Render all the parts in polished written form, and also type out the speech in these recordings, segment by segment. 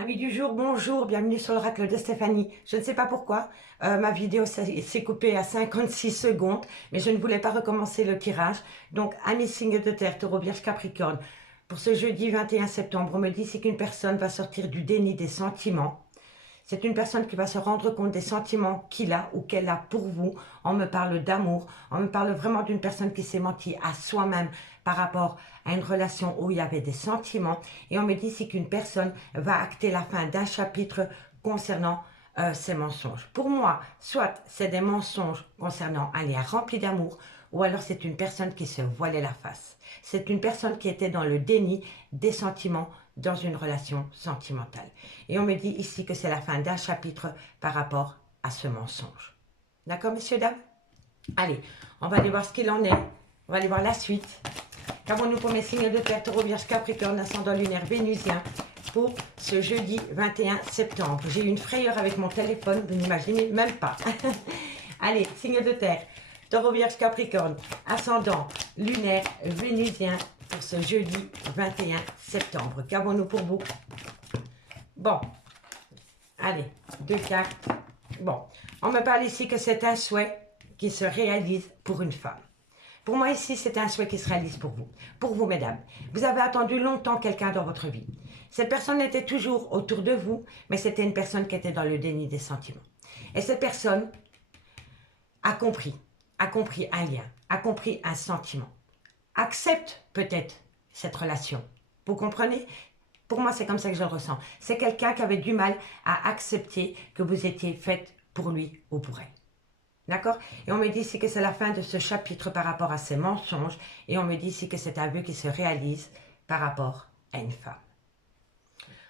Amis du jour, bonjour, bienvenue sur l'oracle de Stéphanie. Je ne sais pas pourquoi, ma vidéo s'est coupée à 56 secondes, mais je ne voulais pas recommencer le tirage. Donc, amis signes de terre, taureau, vierge, capricorne, pour ce jeudi 21 septembre, on me dit c'est qu'une personne va sortir du déni des sentiments. C'est une personne qui va se rendre compte des sentiments qu'il a ou qu'elle a pour vous. On me parle d'amour, on me parle vraiment d'une personne qui s'est menti à soi-même par rapport à une relation où il y avait des sentiments. Et on me dit ici qu'une personne va acter la fin d'un chapitre concernant ces mensonges. Pour moi, soit c'est des mensonges concernant un lien rempli d'amour, ou alors c'est une personne qui se voilait la face. C'est une personne qui était dans le déni des sentiments dans une relation sentimentale. Et on me dit ici que c'est la fin d'un chapitre par rapport à ce mensonge. D'accord, messieurs, dames? Allez, on va aller voir ce qu'il en est. On va aller voir la suite. Qu'avons-nous pour mes signes de terre, taureau, vierge, capricorne, ascendant lunaire, vénusien, pour ce jeudi 21 septembre. J'ai eu une frayeur avec mon téléphone, vous n'imaginez même pas. Allez, signe de terre, taureau, vierge, capricorne, ascendant lunaire, vénusien, pour ce jeudi 21 septembre. Qu'avons-nous pour vous? Bon, allez, deux cartes. Bon, on me parle ici que c'est un souhait qui se réalise pour une femme. Pour moi ici, c'est un souhait qui se réalise pour vous. Pour vous, mesdames. Vous avez attendu longtemps quelqu'un dans votre vie. Cette personne était toujours autour de vous, mais c'était une personne qui était dans le déni des sentiments. Et cette personne a compris un lien, a compris un sentiment. Accepte peut-être cette relation. Vous comprenez? Pour moi, c'est comme ça que je le ressens. C'est quelqu'un qui avait du mal à accepter que vous étiez faite pour lui ou pour elle. D'accord? Et on me dit ici que c'est la fin de ce chapitre par rapport à ces mensonges. Et on me dit ici que c'est un vœu qui se réalise par rapport à une femme.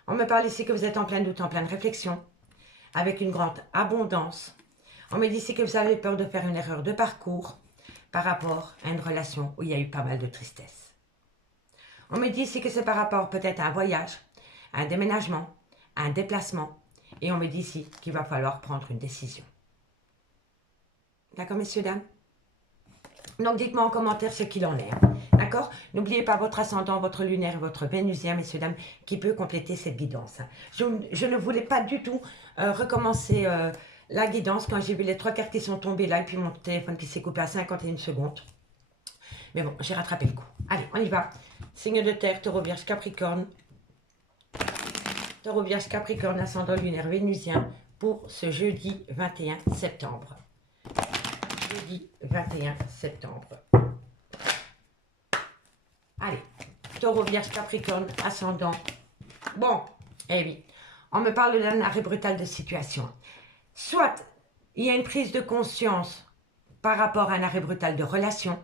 On me parle ici que vous êtes en plein doute, en pleine réflexion, avec une grande abondance. On me dit ici que vous avez peur de faire une erreur de parcours par rapport à une relation où il y a eu pas mal de tristesse. On me dit ici que c'est par rapport peut-être à un voyage, à un déménagement, à un déplacement. Et on me dit ici qu'il va falloir prendre une décision. D'accord, messieurs, dames? Donc, dites-moi en commentaire ce qu'il en est. D'accord? N'oubliez pas votre ascendant, votre lunaire et votre vénusien, messieurs, dames, qui peut compléter cette guidance. Je ne voulais pas du tout recommencer la guidance quand j'ai vu les trois cartes qui sont tombées là et puis mon téléphone qui s'est coupé à 51 secondes. Mais bon, j'ai rattrapé le coup. Allez, on y va. Signe de terre, taureau, vierge, capricorne. Taureau, vierge, capricorne, ascendant lunaire, vénusien pour ce jeudi 21 septembre. Jeudi 21 septembre. Allez, taureau, vierge, capricorne, ascendant. Bon, eh oui, on me parle d'un arrêt brutal de situation. Soit il y a une prise de conscience par rapport à un arrêt brutal de relation.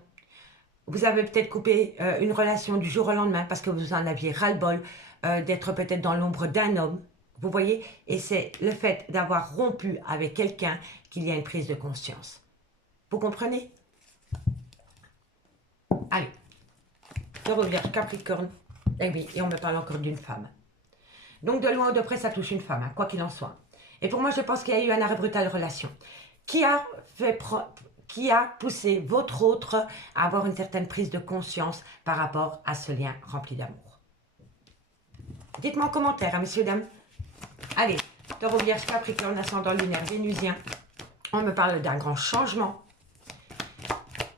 Vous avez peut-être coupé une relation du jour au lendemain parce que vous en aviez ras-le-bol d'être peut-être dans l'ombre d'un homme. Vous voyez? Et c'est le fait d'avoir rompu avec quelqu'un qu'il y a une prise de conscience. Vous comprenez? Allez, taureau, vierge, capricorne. Eh oui, et on me parle encore d'une femme. Donc de loin ou de près, ça touche une femme, hein, quoi qu'il en soit. Et pour moi, je pense qu'il y a eu un arrêt brutal de relation. Qui a poussé votre autre à avoir une certaine prise de conscience par rapport à ce lien rempli d'amour? Dites-moi en commentaire, hein, messieurs, dames. Allez, taureau, vierge, capricorne, ascendant lunaire, vénusien. On me parle d'un grand changement.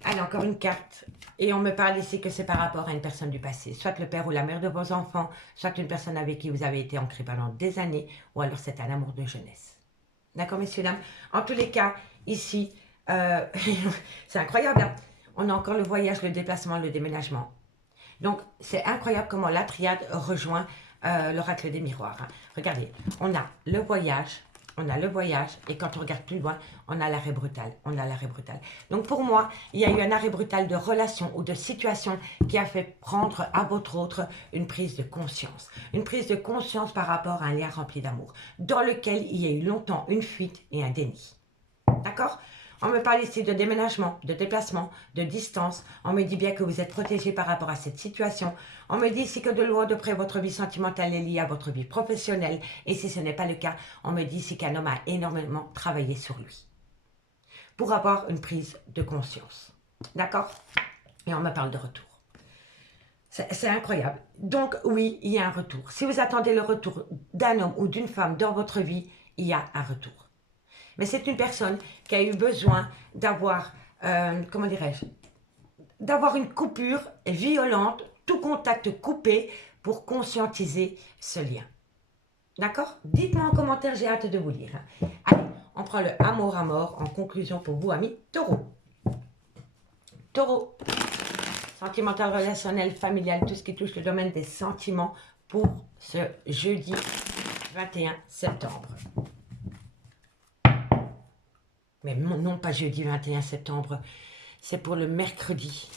Allez, encore une carte. Et on me parle ici que c'est par rapport à une personne du passé. Soit le père ou la mère de vos enfants, soit une personne avec qui vous avez été ancré pendant des années, ou alors c'est un amour de jeunesse. D'accord, messieurs, dames? En tous les cas, ici, c'est incroyable. Hein? On a encore le voyage, le déplacement, le déménagement. Donc, c'est incroyable comment la triade rejoint l'oracle des miroirs. Hein. Regardez, on a le voyage, et quand on regarde plus loin, on a l'arrêt brutal, Donc pour moi, il y a eu un arrêt brutal de relation ou de situation qui a fait prendre à votre autre une prise de conscience. Une prise de conscience par rapport à un lien rempli d'amour, dans lequel il y a eu longtemps une fuite et un déni. D'accord? On me parle ici de déménagement, de déplacement, de distance. On me dit bien que vous êtes protégé par rapport à cette situation. On me dit ici que de loin de près, votre vie sentimentale est liée à votre vie professionnelle. Et si ce n'est pas le cas, on me dit ici qu'un homme a énormément travaillé sur lui pour avoir une prise de conscience. D'accord? Et on me parle de retour. C'est incroyable. Donc oui, il y a un retour. Si vous attendez le retour d'un homme ou d'une femme dans votre vie, il y a un retour. Mais c'est une personne qui a eu besoin d'avoir, comment dirais-je, d'avoir une coupure violente, tout contact coupé pour conscientiser ce lien. D'accord? Dites-moi en commentaire, j'ai hâte de vous lire. Allez, on prend le amour à mort en conclusion pour vous, amis taureaux. Taureau, sentimental, relationnel, familial, tout ce qui touche le domaine des sentiments pour ce jeudi 21 septembre. Mais non, pas jeudi 21 septembre, c'est pour le mercredi.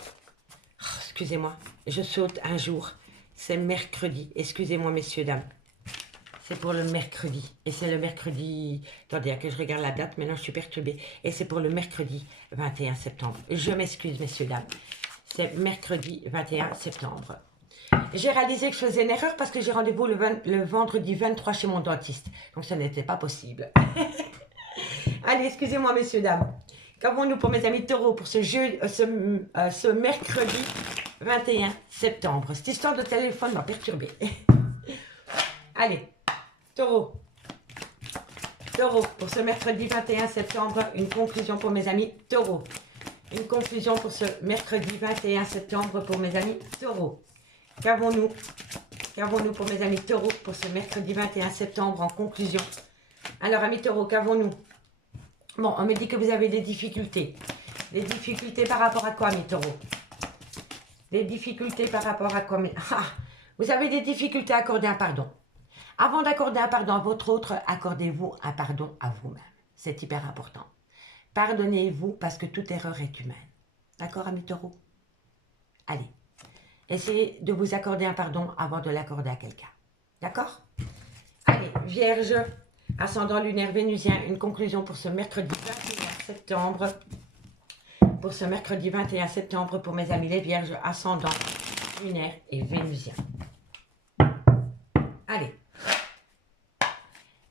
Oh, excusez-moi, je saute un jour. C'est mercredi. Excusez-moi, messieurs, dames. C'est pour le mercredi. Et c'est le mercredi... Attendez, que je regarde la date. Maintenant, je suis perturbée. Et c'est pour le mercredi 21 septembre. Je m'excuse, messieurs, dames. C'est mercredi 21 septembre. J'ai réalisé que je faisais une erreur parce que j'ai rendez-vous le vendredi 23 chez mon dentiste. Donc, ça n'était pas possible. Allez, excusez-moi, messieurs, dames. Qu'avons-nous pour mes amis taureaux pour ce mercredi 21 septembre? Cette histoire de téléphone m'a perturbée. Allez, taureau. Taureau, pour ce mercredi 21 septembre, une conclusion pour mes amis taureaux. Une conclusion pour ce mercredi 21 septembre pour mes amis taureaux. Qu'avons-nous? Qu'avons-nous pour mes amis taureaux pour ce mercredi 21 septembre en conclusion? Alors, amis taureaux, qu'avons-nous? Bon, on me dit que vous avez des difficultés. Des difficultés par rapport à quoi, mes taureaux? Des difficultés par rapport à quoi, mes... Ah, vous avez des difficultés à accorder un pardon. Avant d'accorder un pardon à votre autre, accordez-vous un pardon à vous-même. C'est hyper important. Pardonnez-vous parce que toute erreur est humaine. D'accord, amis taureaux? Allez, essayez de vous accorder un pardon avant de l'accorder à quelqu'un. D'accord? Allez, Vierge, ascendant lunaire vénusien, une conclusion pour ce mercredi 21 septembre. Pour ce mercredi 21 septembre, pour mes amis les Vierges, ascendant lunaire et vénusien. Allez.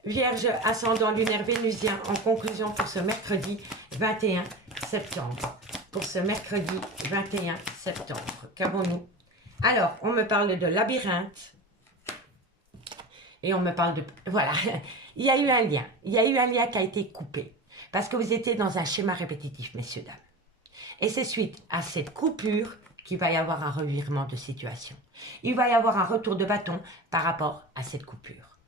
Vierge, ascendant lunaire vénusien, en conclusion pour ce mercredi 21 septembre. Pour ce mercredi 21 septembre. Qu'avons-nous? Alors, on me parle de labyrinthe. Et on me parle de... Voilà, il y a eu un lien. Il y a eu un lien qui a été coupé. Parce que vous étiez dans un schéma répétitif, messieurs, dames. Et c'est suite à cette coupure qu'il va y avoir un revirement de situation. Il va y avoir un retour de bâton par rapport à cette coupure.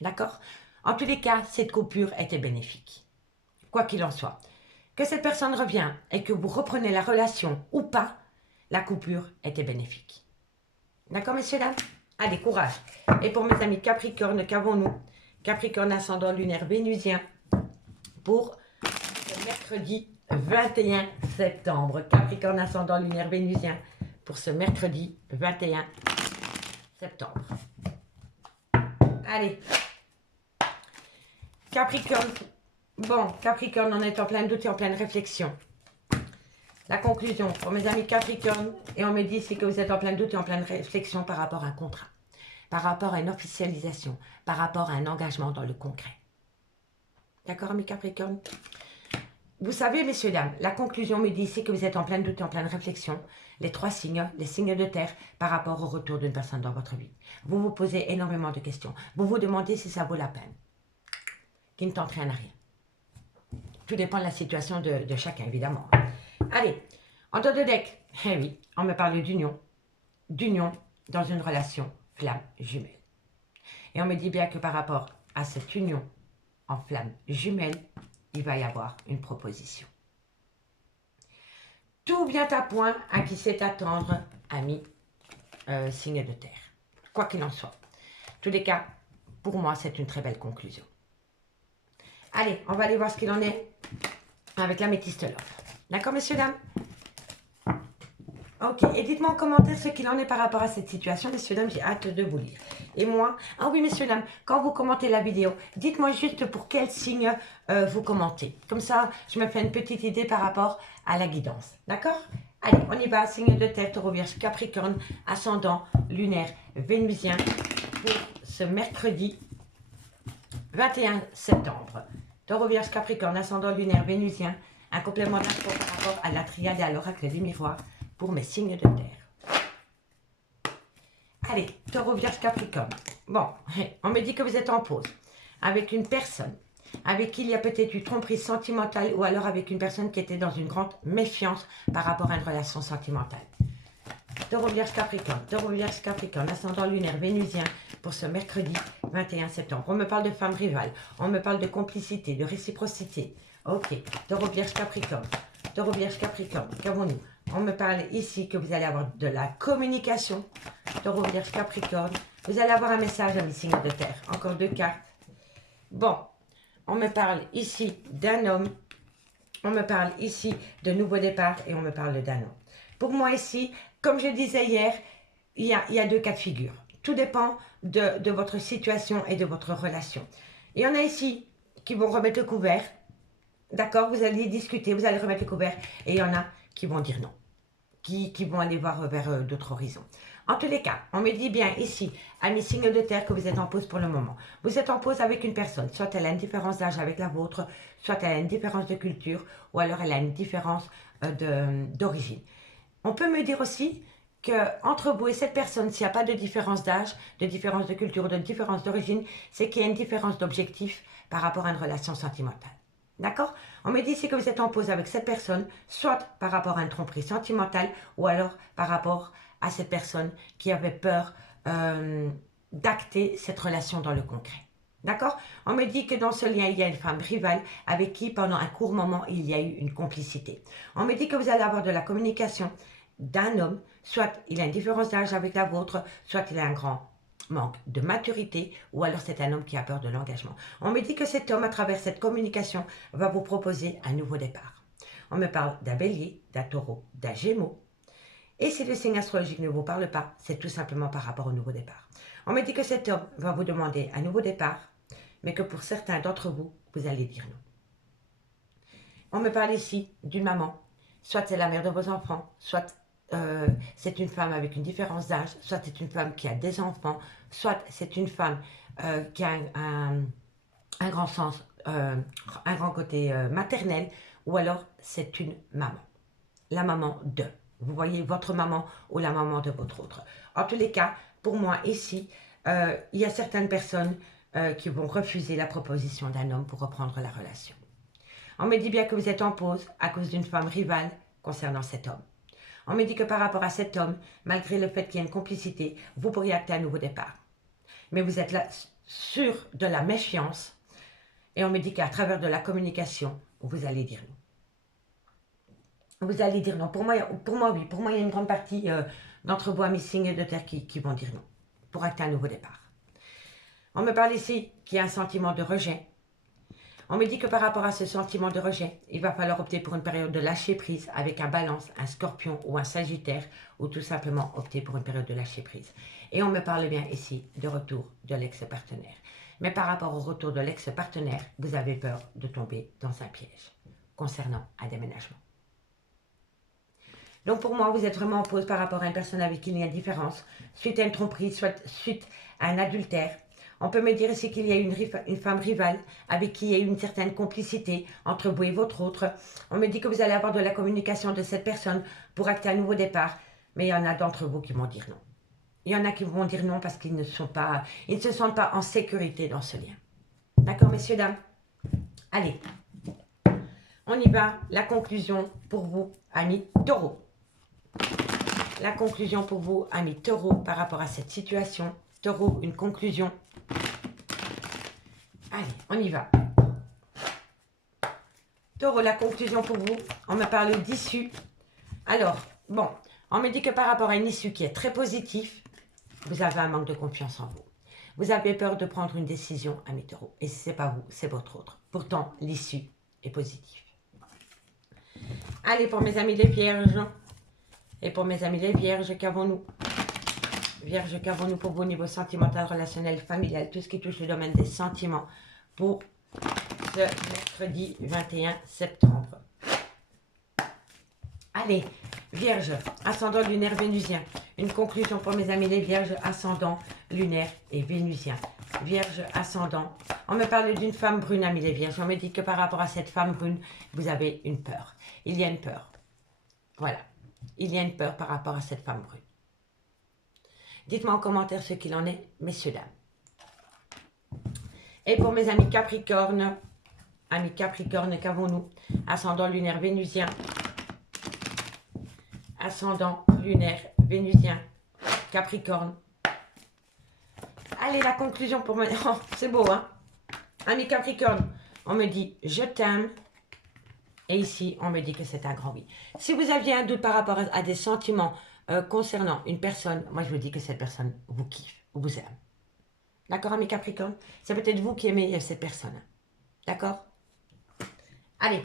D'accord? En tous les cas, cette coupure était bénéfique. Quoi qu'il en soit. Que cette personne revienne et que vous reprenez la relation ou pas, la coupure était bénéfique. D'accord, messieurs, dames? Allez, courage. Et pour mes amis Capricorne, qu'avons-nous? Capricorne ascendant lunaire vénusien pour ce mercredi 21 septembre. Capricorne ascendant lunaire vénusien pour ce mercredi 21 septembre. Allez. Capricorne. Bon, Capricorne, on est en plein doute et en pleine réflexion. La conclusion pour mes amis Capricorne, et on me dit c'est que vous êtes en plein doute et en pleine réflexion par rapport à un contrat, par rapport à une officialisation, par rapport à un engagement dans le concret. D'accord, amis Capricorne? Vous savez, messieurs, dames, la conclusion me dit c'est que vous êtes en plein doute et en pleine réflexion, les trois signes, les signes de terre, par rapport au retour d'une personne dans votre vie. Vous vous posez énormément de questions. Vous vous demandez si ça vaut la peine. Qui ne tente rien à rien. Tout dépend de la situation de chacun, évidemment. Allez, en dos de deck, eh oui, on me parle d'union dans une relation flamme jumelle. Et on me dit bien que par rapport à cette union en flamme jumelle, il va y avoir une proposition. Tout vient à point à qui sait attendre, amis signe de terre. Quoi qu'il en soit. En tous les cas, pour moi, c'est une très belle conclusion. Allez, on va aller voir ce qu'il en est avec l'améthyste love. D'accord, messieurs, dames? Ok, et dites-moi en commentaire ce qu'il en est par rapport à cette situation, messieurs, dames, j'ai hâte de vous lire. Et moi, ah oui, messieurs, dames, quand vous commentez la vidéo, dites-moi juste pour quel signe vous commentez. Comme ça, je me fais une petite idée par rapport à la guidance. D'accord? Allez, on y va, signe de terre, taureau, vierge, capricorne, ascendant, lunaire, vénusien, pour ce mercredi 21 septembre. Taureau, vierge, capricorne, ascendant, lunaire, vénusien, un complément d'info par rapport à la triade et à l'oracle des miroirs pour mes signes de terre. Allez, taureau, vierge, capricorne. Bon, on me dit que vous êtes en pause avec une personne avec qui il y a peut-être eu tromperie sentimentale ou alors avec une personne qui était dans une grande méfiance par rapport à une relation sentimentale. Taureau, vierge, capricorne, ascendant lunaire vénusien pour ce mercredi 21 septembre. On me parle de femme rivale, on me parle de complicité, de réciprocité. Ok, taureau, vierge, capricorne, qu'avons-nous? On me parle ici que vous allez avoir de la communication. Taureau, vierge, capricorne, vous allez avoir un message à mes signes de terre. Encore 2 cartes. Bon, on me parle ici d'un homme, on me parle ici de nouveau départ et on me parle d'un homme. Pour moi ici, comme je disais hier, il y a 2 cas de figure. Tout dépend de votre situation et de votre relation. Il y en a ici qui vont remettre le couvert, d'accord? Vous allez discuter, vous allez remettre le couvert et il y en a qui vont dire non, qui vont aller voir vers d'autres horizons. En tous les cas, on me dit bien ici, amis signes de terre, que vous êtes en pause pour le moment. Vous êtes en pause avec une personne, soit elle a une différence d'âge avec la vôtre, soit elle a une différence de culture, ou alors elle a une différence d'origine. On peut me dire aussi qu'entre vous et cette personne, s'il n'y a pas de différence d'âge, de différence de culture, de différence d'origine, c'est qu'il y a une différence d'objectif par rapport à une relation sentimentale. D'accord? On me dit ici que vous êtes en pause avec cette personne, soit par rapport à une tromperie sentimentale, ou alors par rapport à cette personne qui avait peur d'acter cette relation dans le concret. D'accord? On me dit que dans ce lien, il y a une femme rivale avec qui, pendant un court moment, il y a eu une complicité. On me dit que vous allez avoir de la communication d'un homme, soit il a une différence d'âge avec la vôtre, soit il a un grand manque de maturité, ou alors c'est un homme qui a peur de l'engagement. On me dit que cet homme, à travers cette communication, va vous proposer un nouveau départ. On me parle d'un bélier, d'un taureau, d'un gémeaux. Et si le signe astrologique ne vous parle pas, c'est tout simplement par rapport au nouveau départ. On me dit que cet homme va vous demander un nouveau départ, mais que pour certains d'entre vous, vous allez dire non. On me parle ici d'une maman, soit c'est la mère de vos enfants, soit c'est une femme avec une différence d'âge, soit c'est une femme qui a des enfants, soit c'est une femme qui a un grand sens, un grand côté maternel, ou alors c'est une maman, la maman de. Vous voyez votre maman ou la maman de votre autre. En tous les cas, pour moi ici, il y a certaines personnes qui vont refuser la proposition d'un homme pour reprendre la relation. On me dit bien que vous êtes en pause à cause d'une femme rivale concernant cet homme. On me dit que par rapport à cet homme, malgré le fait qu'il y ait une complicité, vous pourriez acter un nouveau départ. Mais vous êtes là sûr de la méfiance et on me dit qu'à travers de la communication, vous allez dire non. Vous allez dire non. Pour moi, oui. Pour moi, il y a une grande partie d'entre vous, amis signes de terre, qui vont dire non pour acter un nouveau départ. On me parle ici qu'il y a un sentiment de rejet. On me dit que par rapport à ce sentiment de rejet, il va falloir opter pour une période de lâcher prise avec un balance, un scorpion ou un sagittaire, ou tout simplement opter pour une période de lâcher prise. Et on me parle bien ici de retour de l'ex-partenaire. Mais par rapport au retour de l'ex-partenaire, vous avez peur de tomber dans un piège concernant un déménagement. Donc pour moi, vous êtes vraiment en pause par rapport à une personne avec qui il y a une différence, suite à une tromperie, soit suite à un adultère. On peut me dire ici qu'il y a une femme rivale avec qui il y a eu une certaine complicité entre vous et votre autre. On me dit que vous allez avoir de la communication de cette personne pour acter un nouveau départ. Mais il y en a d'entre vous qui vont dire non. Il y en a qui vont dire non parce qu'ils ne se sentent pas en sécurité dans ce lien. D'accord, messieurs, dames? Allez, on y va. La conclusion pour vous, amis taureaux. La conclusion pour vous, amis taureaux, par rapport à cette situation. Taureau, une conclusion. Allez, on y va. Taureau, la conclusion pour vous. On me parle d'issue. Alors, bon, on me dit que par rapport à une issue qui est très positive, vous avez un manque de confiance en vous. Vous avez peur de prendre une décision, amis taureaux. Et si ce n'est pas vous, c'est votre autre. Pourtant, l'issue est positive. Allez, pour mes amis les vierges. Et pour mes amis les vierges, qu'avons-nous? Vierge, qu'avons-nous pour vous au niveau sentimental, relationnel, familial, tout ce qui touche le domaine des sentiments pour ce mercredi 21 septembre. Allez, Vierge, ascendant lunaire vénusien. Une conclusion pour mes amis les vierges, ascendant lunaire et vénusien. Vierge, ascendant. On me parle d'une femme brune, amis les vierges. On me dit que par rapport à cette femme brune, vous avez une peur. Il y a une peur. Voilà. Il y a une peur par rapport à cette femme brune. Dites-moi en commentaire ce qu'il en est, messieurs, dames. Et pour mes amis Capricorne, qu'avons-nous? Ascendant lunaire vénusien. Ascendant lunaire vénusien. Capricorne. Allez, la conclusion pour moi. Oh, c'est beau, hein? Ami Capricorne, on me dit « je t'aime ». Et ici, on me dit que c'est un grand oui. Si vous aviez un doute par rapport à des sentiments concernant une personne, moi je vous dis que cette personne vous kiffe, vous aime. D'accord, ami Capricorne? C'est peut-être vous qui aimez cette personne. D'accord? Allez,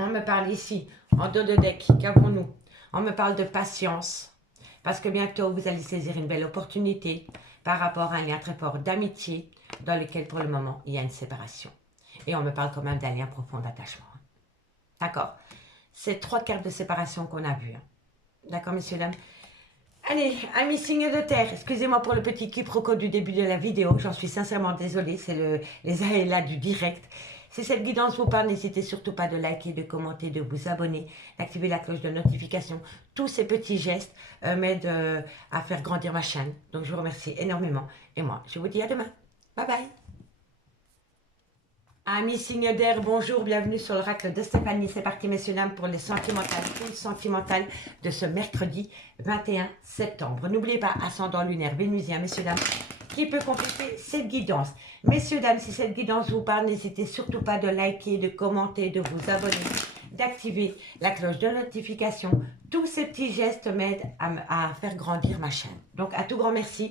on me parle ici, en dos de deck, qu'avons-nous? On me parle de patience, parce que bientôt vous allez saisir une belle opportunité par rapport à un lien très fort d'amitié, dans lequel pour le moment il y a une séparation. Et on me parle quand même d'un lien profond d'attachement. D'accord? C'est 3 cartes de séparation qu'on a vues. Hein. D'accord, messieurs, dames? Allez, amis signes de terre, excusez-moi pour le petit quiproquo du début de la vidéo, j'en suis sincèrement désolée, c'est les aléas du direct. Si cette guidance vous parle, n'hésitez surtout pas de liker, de commenter, de vous abonner, d'activer la cloche de notification. Tous ces petits gestes m'aident à faire grandir ma chaîne. Donc je vous remercie énormément. Et moi, je vous dis à demain. Bye bye. Amis signes d'air, bonjour, bienvenue sur l'oracle de Stéphanie. C'est parti, messieurs, dames, pour les sentimentales de ce mercredi 21 septembre. N'oubliez pas, ascendant lunaire vénusien, messieurs, dames, qui peut compléter cette guidance. Messieurs, dames, si cette guidance vous parle, n'hésitez surtout pas de liker, de commenter, de vous abonner, d'activer la cloche de notification. Tous ces petits gestes m'aident à faire grandir ma chaîne. Donc, à tout grand merci.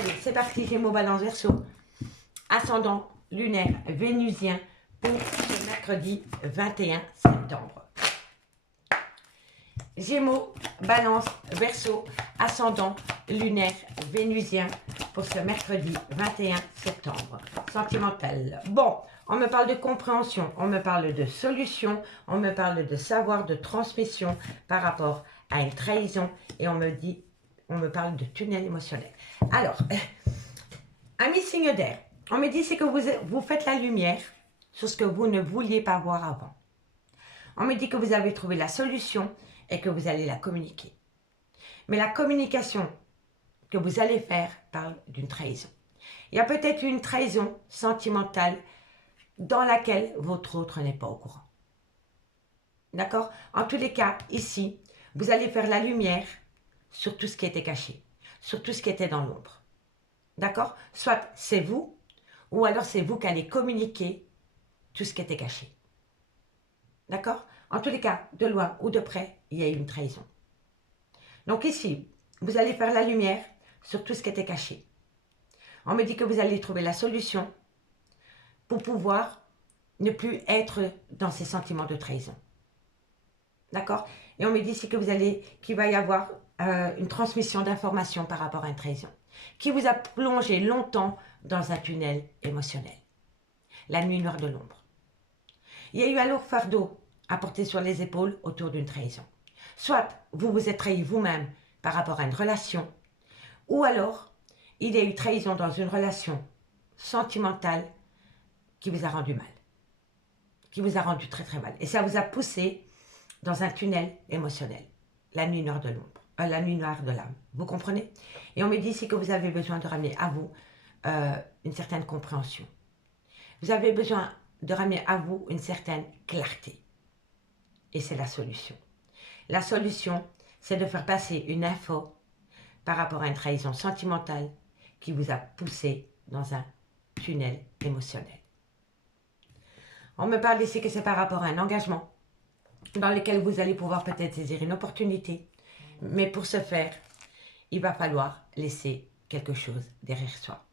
Allez, c'est parti, Gémeaux, Balance, Verseau. Ascendant lunaire vénusien pour ce mercredi 21 septembre. Gémeaux, Balance, Verseau, ascendant lunaire vénusien pour ce mercredi 21 septembre. Sentimental. Bon, on me parle de compréhension, on me parle de solution, on me parle de savoir, de transmission par rapport à une trahison et on me parle de tunnel émotionnel. Alors, amis signes d'air, on me dit c'est que vous faites la lumière sur ce que vous ne vouliez pas voir avant. On me dit que vous avez trouvé la solution et que vous allez la communiquer. Mais la communication que vous allez faire parle d'une trahison. Il y a peut-être une trahison sentimentale dans laquelle votre autre n'est pas au courant. D'accord? En tous les cas, ici, vous allez faire la lumière sur tout ce qui était caché, sur tout ce qui était dans l'ombre. D'accord? Soit c'est vous, ou alors c'est vous qui allez communiquer tout ce qui était caché. D'accord? En tous les cas, de loin ou de près, il y a eu une trahison. Donc ici, vous allez faire la lumière sur tout ce qui était caché. On me dit que vous allez trouver la solution pour pouvoir ne plus être dans ces sentiments de trahison. D'accord? Et on me dit ici que qu'il va y avoir une transmission d'informations par rapport à une trahison, qui vous a plongé longtemps dans un tunnel émotionnel. La nuit noire de l'ombre. Il y a eu un lourd fardeau à porter sur les épaules autour d'une trahison. Soit vous vous êtes trahi vous-même par rapport à une relation, ou alors il y a eu trahison dans une relation sentimentale qui vous a rendu mal. Qui vous a rendu très très mal. Et ça vous a poussé dans un tunnel émotionnel. La nuit noire de l'ombre. La nuit noire de l'âme. Vous comprenez? Et on me dit ici que vous avez besoin de ramener à vous une certaine compréhension. Vous avez besoin de ramener à vous une certaine clarté. Et c'est la solution. La solution, c'est de faire passer une info par rapport à une trahison sentimentale qui vous a poussé dans un tunnel émotionnel. On me parle ici que c'est par rapport à un engagement dans lequel vous allez pouvoir peut-être saisir une opportunité. Mais pour ce faire, il va falloir laisser quelque chose derrière soi.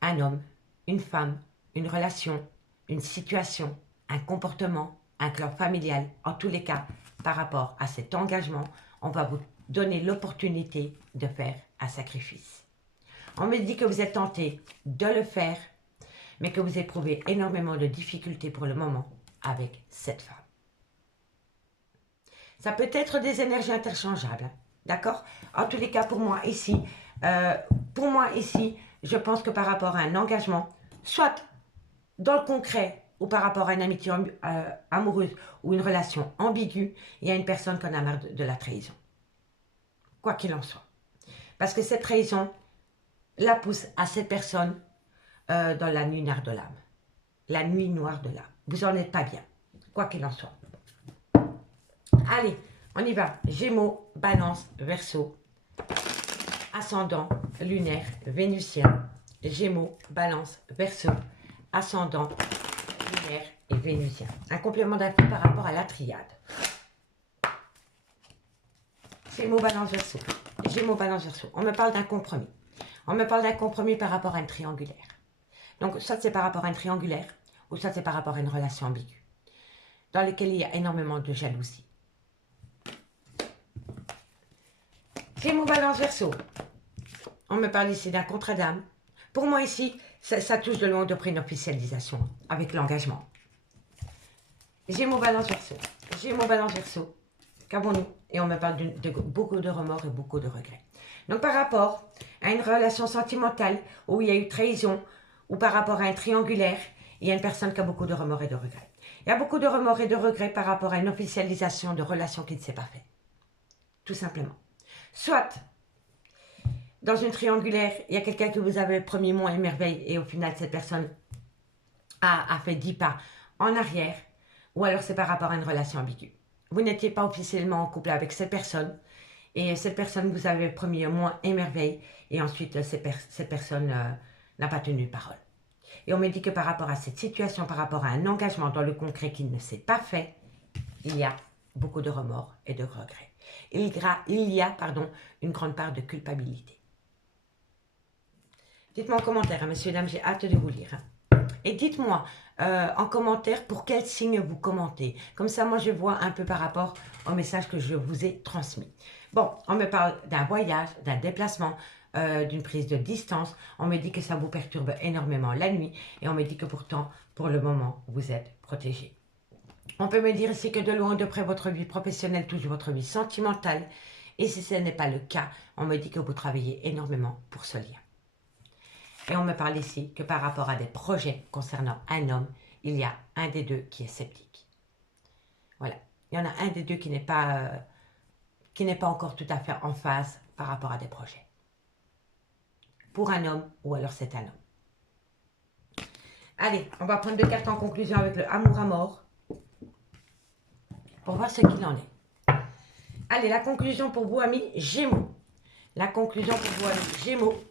Un homme, une femme, une relation, une situation, un comportement, un clan familial, en tous les cas, par rapport à cet engagement, on va vous donner l'opportunité de faire un sacrifice. On me dit que vous êtes tenté de le faire, mais que vous éprouvez énormément de difficultés pour le moment avec cette femme. Ça peut être des énergies interchangeables, d'accord? En tous les cas, pour moi ici, je pense que par rapport à un engagement, soit dans le concret ou par rapport à une amitié amoureuse ou une relation ambiguë, il y a une personne qui en a marre de la trahison. Quoi qu'il en soit. Parce que cette trahison la pousse à cette personne dans la nuit noire de l'âme. La nuit noire de l'âme. Vous n'en êtes pas bien, quoi qu'il en soit. Allez, on y va. Gémeaux, Balance, Verseau, ascendant, lunaire, vénusien. Gémeaux, Balance, Verseau, ascendant, lunaire et vénusien. Un complément d'info par rapport à la triade. Gémeaux, Balance, Verseau. Gémeaux, Balance, Verseau. On me parle d'un compromis. On me parle d'un compromis par rapport à une triangulaire. Donc, soit c'est par rapport à une triangulaire, ou soit c'est par rapport à une relation ambiguë, dans laquelle il y a énormément de jalousie. Gémeaux, Balance, Verseau. On me parle ici d'un contrat d'âme. Pour moi ici, ça touche de loin ou de près une officialisation avec l'engagement. Gémeaux, Balance, Verseau. Gémeaux, Balance, Verseau. Qu'avons-nous? Et on me parle de beaucoup de remords et beaucoup de regrets. Donc par rapport à une relation sentimentale où il y a eu trahison, ou par rapport à un triangulaire, il y a une personne qui a beaucoup de remords et de regrets. Il y a beaucoup de remords et de regrets par rapport à une officialisation de relation qui ne s'est pas faite. Tout simplement. Soit, dans une triangulaire, il y a quelqu'un que vous avez promis monts et merveilles et au final, cette personne a fait 10 pas en arrière, ou alors c'est par rapport à une relation ambiguë. Vous n'étiez pas officiellement en couple avec cette personne, et cette personne vous avait promis moins et merveille, et ensuite cette personne n'a pas tenu parole. Et on me dit que par rapport à cette situation, par rapport à un engagement dans le concret qui ne s'est pas fait, il y a beaucoup de remords et de regrets. Il y a une grande part de culpabilité. Dites-moi en commentaire, hein, messieurs, dames, j'ai hâte de vous lire. Hein. Et dites-moi en commentaire pour quel signe vous commentez. Comme ça, moi, je vois un peu par rapport au message que je vous ai transmis. Bon, on me parle d'un voyage, d'un déplacement, d'une prise de distance. On me dit que ça vous perturbe énormément la nuit. Et on me dit que pourtant, pour le moment, vous êtes protégé. On peut me dire ici que de loin ou de près, votre vie professionnelle touche votre vie sentimentale. Et si ce n'est pas le cas, on me dit que vous travaillez énormément pour ce lien. Et on me parle ici que par rapport à des projets concernant un homme, il y a un des deux qui est sceptique. Voilà. Il y en a un des deux qui n'est pas encore tout à fait en phase par rapport à des projets. Pour un homme, ou alors c'est un homme. Allez, on va prendre 2 cartes en conclusion avec le amour à mort. Pour voir ce qu'il en est. Allez, la conclusion pour vous, amis Gémeaux. La conclusion pour vous, amis Gémeaux.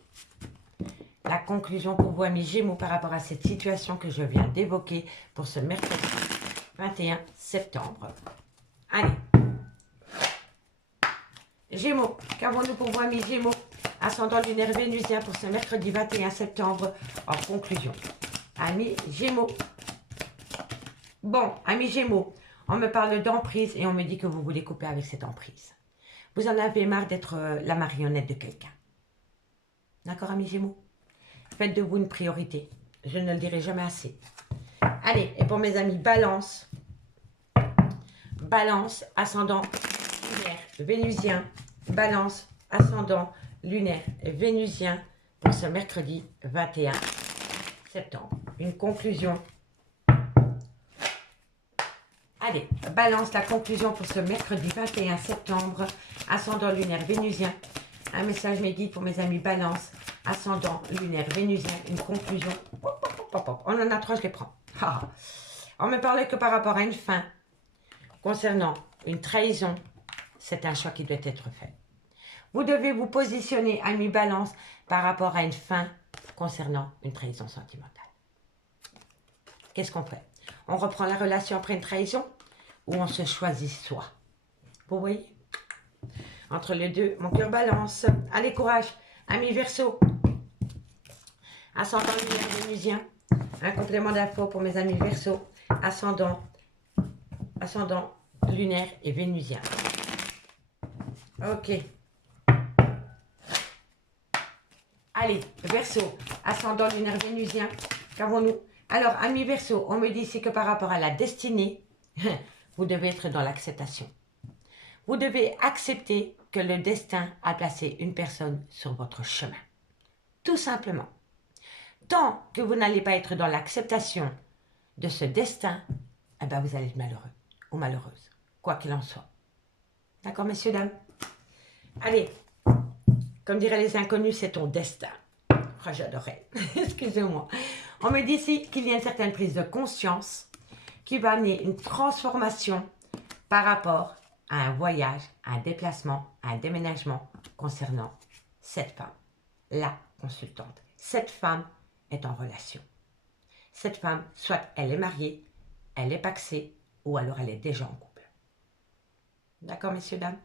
La conclusion pour vous, amis Gémeaux, par rapport à cette situation que je viens d'évoquer pour ce mercredi 21 septembre. Allez. Gémeaux, qu'avons-nous pour vous, amis Gémeaux? Ascendant lunaire vénusien pour ce mercredi 21 septembre en conclusion. Amis Gémeaux. Bon, amis Gémeaux, on me parle d'emprise et on me dit que vous voulez couper avec cette emprise. Vous en avez marre d'être la marionnette de quelqu'un. D'accord, amis Gémeaux? Faites de vous une priorité. Je ne le dirai jamais assez. Allez, et pour mes amis Balance. Balance, ascendant lunaire vénusien. Balance, ascendant lunaire vénusien pour ce mercredi 21 septembre. Une conclusion. Allez, Balance, la conclusion pour ce mercredi 21 septembre. Ascendant lunaire vénusien. Un message médite pour mes amis Balance. Ascendant lunaire vénusien. Une conclusion. On en a 3, je les prends. On me parlait que par rapport à une fin concernant une trahison, c'est un choix qui doit être fait. Vous devez vous positionner, amis Balance, par rapport à une fin concernant une trahison sentimentale. Qu'est-ce qu'on fait? On reprend la relation après une trahison ou on se choisit soi? Vous voyez? Entre les deux, mon cœur balance. Allez, courage, amis Verseau. Ascendant lunaire vénusien. Un complément d'info pour mes amis Verseau. Ascendant lunaire et vénusien. Ok. Allez, Verseau, ascendant lunaire vénusien. Qu'avons-nous? Alors, amis Verseau, on me dit ici que par rapport à la destinée, vous devez être dans l'acceptation. Vous devez accepter que le destin a placé une personne sur votre chemin. Tout simplement. Tant que vous n'allez pas être dans l'acceptation de ce destin, eh ben vous allez être malheureux ou malheureuse, quoi qu'il en soit. D'accord, messieurs, dames? Allez, Comme diraient les inconnus, c'est ton destin. Oh, j'adorais. Excusez-moi. On me dit ici qu'il y a une certaine prise de conscience qui va amener une transformation par rapport à un voyage, à un déplacement, à un déménagement concernant cette femme, la consultante. Cette femme est en relation. Cette femme, soit elle est mariée, elle est paxée, ou alors elle est déjà en couple. D'accord, messieurs, dames?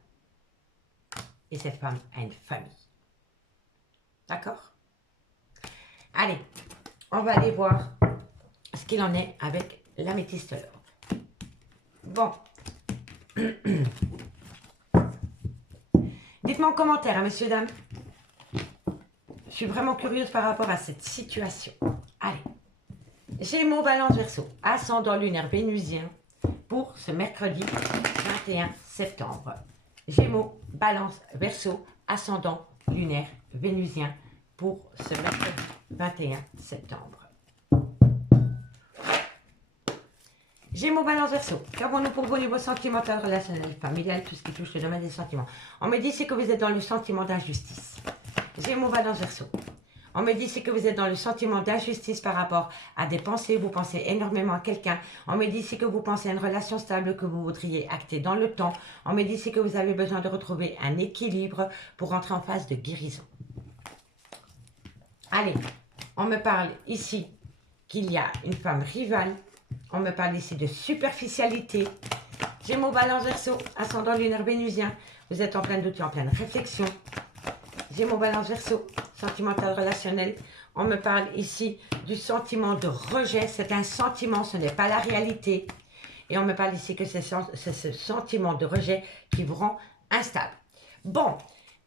Et cette femme a une famille. D'accord? Allez, on va aller voir ce qu'il en est avec l'améthyste love. Bon. Dites-moi en commentaire, hein, messieurs, dames. Je suis vraiment curieuse par rapport à cette situation. Allez. Gémeaux, Balance, Verseau. Ascendant lunaire vénusien pour ce mercredi 21 septembre. Gémeaux, Balance, Verseau. Ascendant lunaire vénusien pour ce mercredi 21 septembre. Gémeaux, Balance, Verseau. Qu'avons-nous pour vous niveau sentimental, relationnel, familial, tout ce qui touche le domaine des sentiments? On me dit c'est que vous êtes dans le sentiment d'injustice. Gémeaux, Balance, Verseau. On me dit c'est que vous êtes dans le sentiment d'injustice par rapport à des pensées. Vous pensez énormément à quelqu'un. On me dit c'est que vous pensez à une relation stable que vous voudriez acter dans le temps. On me dit c'est que vous avez besoin de retrouver un équilibre pour rentrer en phase de guérison. Allez, on me parle ici qu'il y a une femme rivale. On me parle ici de superficialité. Gémeaux, Balance, Verseau, ascendant lunaire vénusien. Vous êtes en plein doute et en pleine réflexion. Gémeaux, Balance, Verseau, sentimental, relationnel. On me parle ici du sentiment de rejet. C'est un sentiment, ce n'est pas la réalité. Et on me parle ici que c'est ce sentiment de rejet qui vous rend instable. Bon,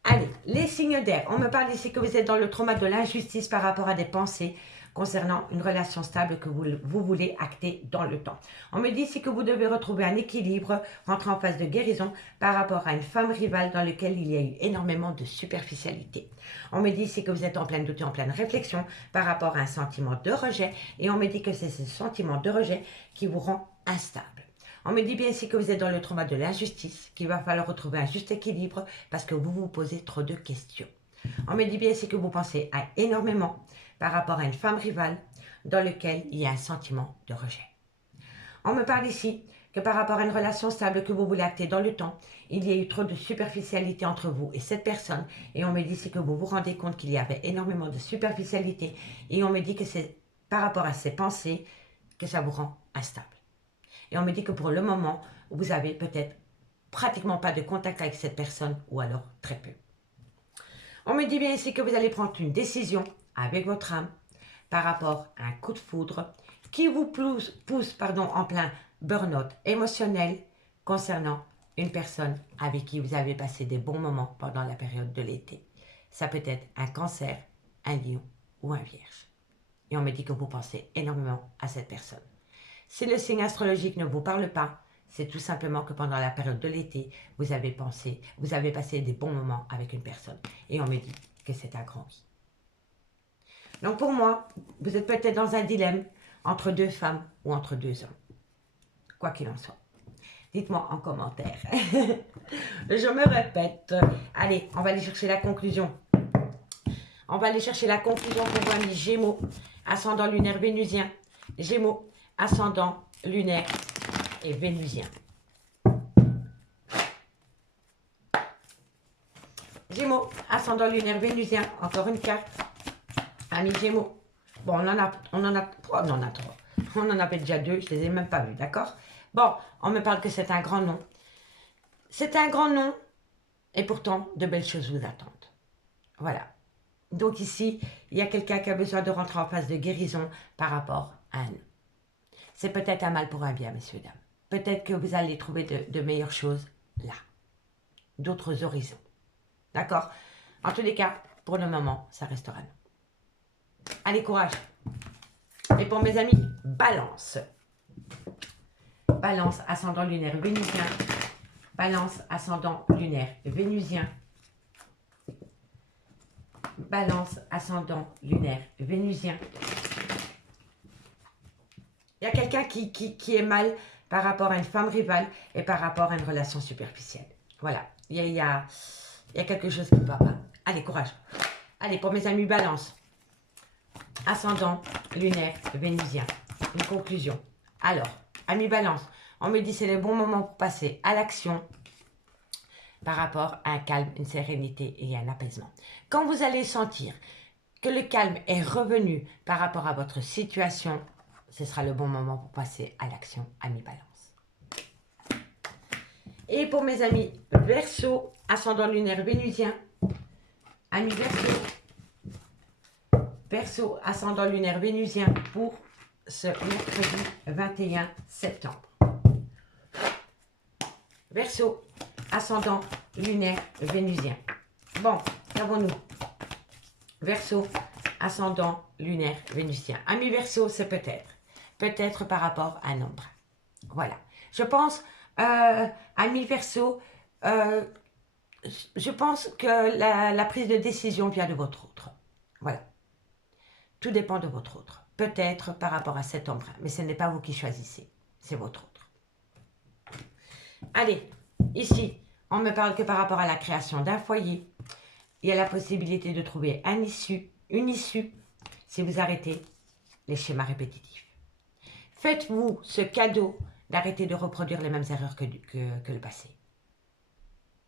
allez, les signes d'air. On me parle ici que vous êtes dans le trauma de l'injustice par rapport à des pensées concernant une relation stable que vous voulez acter dans le temps. On me dit ici que vous devez retrouver un équilibre, rentrer en phase de guérison par rapport à une femme rivale dans laquelle il y a eu énormément de superficialité. On me dit ici que vous êtes en pleine doute et en pleine réflexion par rapport à un sentiment de rejet et on me dit que c'est ce sentiment de rejet qui vous rend instable. On me dit bien ici que vous êtes dans le trauma de l'injustice, qu'il va falloir retrouver un juste équilibre parce que vous vous posez trop de questions. On me dit bien ici que vous pensez à énormément par rapport à une femme rivale dans laquelle il y a un sentiment de rejet. On me parle ici que par rapport à une relation stable que vous voulez acter dans le temps, il y a eu trop de superficialité entre vous et cette personne. Et on me dit ici que vous vous rendez compte qu'il y avait énormément de superficialité. Et on me dit que c'est par rapport à ces pensées que ça vous rend instable. Et on me dit que pour le moment, vous avez peut-être pratiquement pas de contact avec cette personne ou alors très peu. On me dit bien ici que vous allez prendre une décision avec votre âme par rapport à un coup de foudre qui vous pousse en plein burn-out émotionnel concernant une personne avec qui vous avez passé des bons moments pendant la période de l'été. Ça peut être un cancer, un lion ou un vierge. Et on me dit que vous pensez énormément à cette personne. Si le signe astrologique ne vous parle pas, c'est tout simplement que pendant la période de l'été, vous avez passé des bons moments avec une personne. Et on me dit que c'est un grand oui. Donc pour moi, vous êtes peut-être dans un dilemme entre deux femmes ou entre deux hommes. Quoi qu'il en soit. Dites-moi en commentaire. Je me répète. Allez, on va aller chercher la conclusion. On va aller chercher la conclusion pour vous, amis Gémeaux, ascendant lunaire vénusien. Gémeaux, ascendant lunaire et vénusien. Gémeaux, ascendant lunaire vénusien. Encore une carte. Amis Gémeaux. Bon, on en a trois. On en avait déjà deux, je ne les ai même pas vus, d'accord? Bon, on me parle que c'est un grand nom. C'est un grand nom, et pourtant, de belles choses vous attendent. Voilà. Donc ici, il y a quelqu'un qui a besoin de rentrer en phase de guérison par rapport à un. C'est peut-être un mal pour un bien, messieurs, dames. Peut-être que vous allez trouver de meilleures choses là. D'autres horizons. D'accord? En tous les cas, pour le moment, ça restera non. Allez, courage. Et pour mes amis, Balance. Balance, ascendant lunaire vénusien. Balance, ascendant lunaire vénusien. Balance, ascendant lunaire vénusien. Il y a quelqu'un qui est mal par rapport à une femme rivale et par rapport à une relation superficielle. Voilà. Il y a quelque chose qui ne va pas. Allez, courage. Allez, pour mes amis balance. Ascendant, lunaire, vénusien. Une conclusion. Alors, amis balance, on me dit c'est le bon moment pour passer à l'action par rapport à un calme, une sérénité et un apaisement. Quand vous allez sentir que le calme est revenu par rapport à votre situation, ce sera le bon moment pour passer à l'action, amis balance. Et pour mes amis Verseau, ascendant lunaire vénusien, amis Verseau, Verseau, ascendant lunaire vénusien pour ce mercredi 21 septembre. Verseau, ascendant lunaire vénusien. Bon, qu'avons-nous? Verseau, ascendant lunaire vénusien. Ami Verseau, c'est peut-être par rapport à un nombre. Voilà. Je pense, ami Verseau, je pense que la prise de décision vient de votre autre. Voilà. Tout dépend de votre autre. Peut-être par rapport à cet emprunt, mais ce n'est pas vous qui choisissez, c'est votre autre. Allez, ici, on me parle que par rapport à la création d'un foyer, il y a la possibilité de trouver une issue, si vous arrêtez les schémas répétitifs. Faites-vous ce cadeau d'arrêter de reproduire les mêmes erreurs que le passé.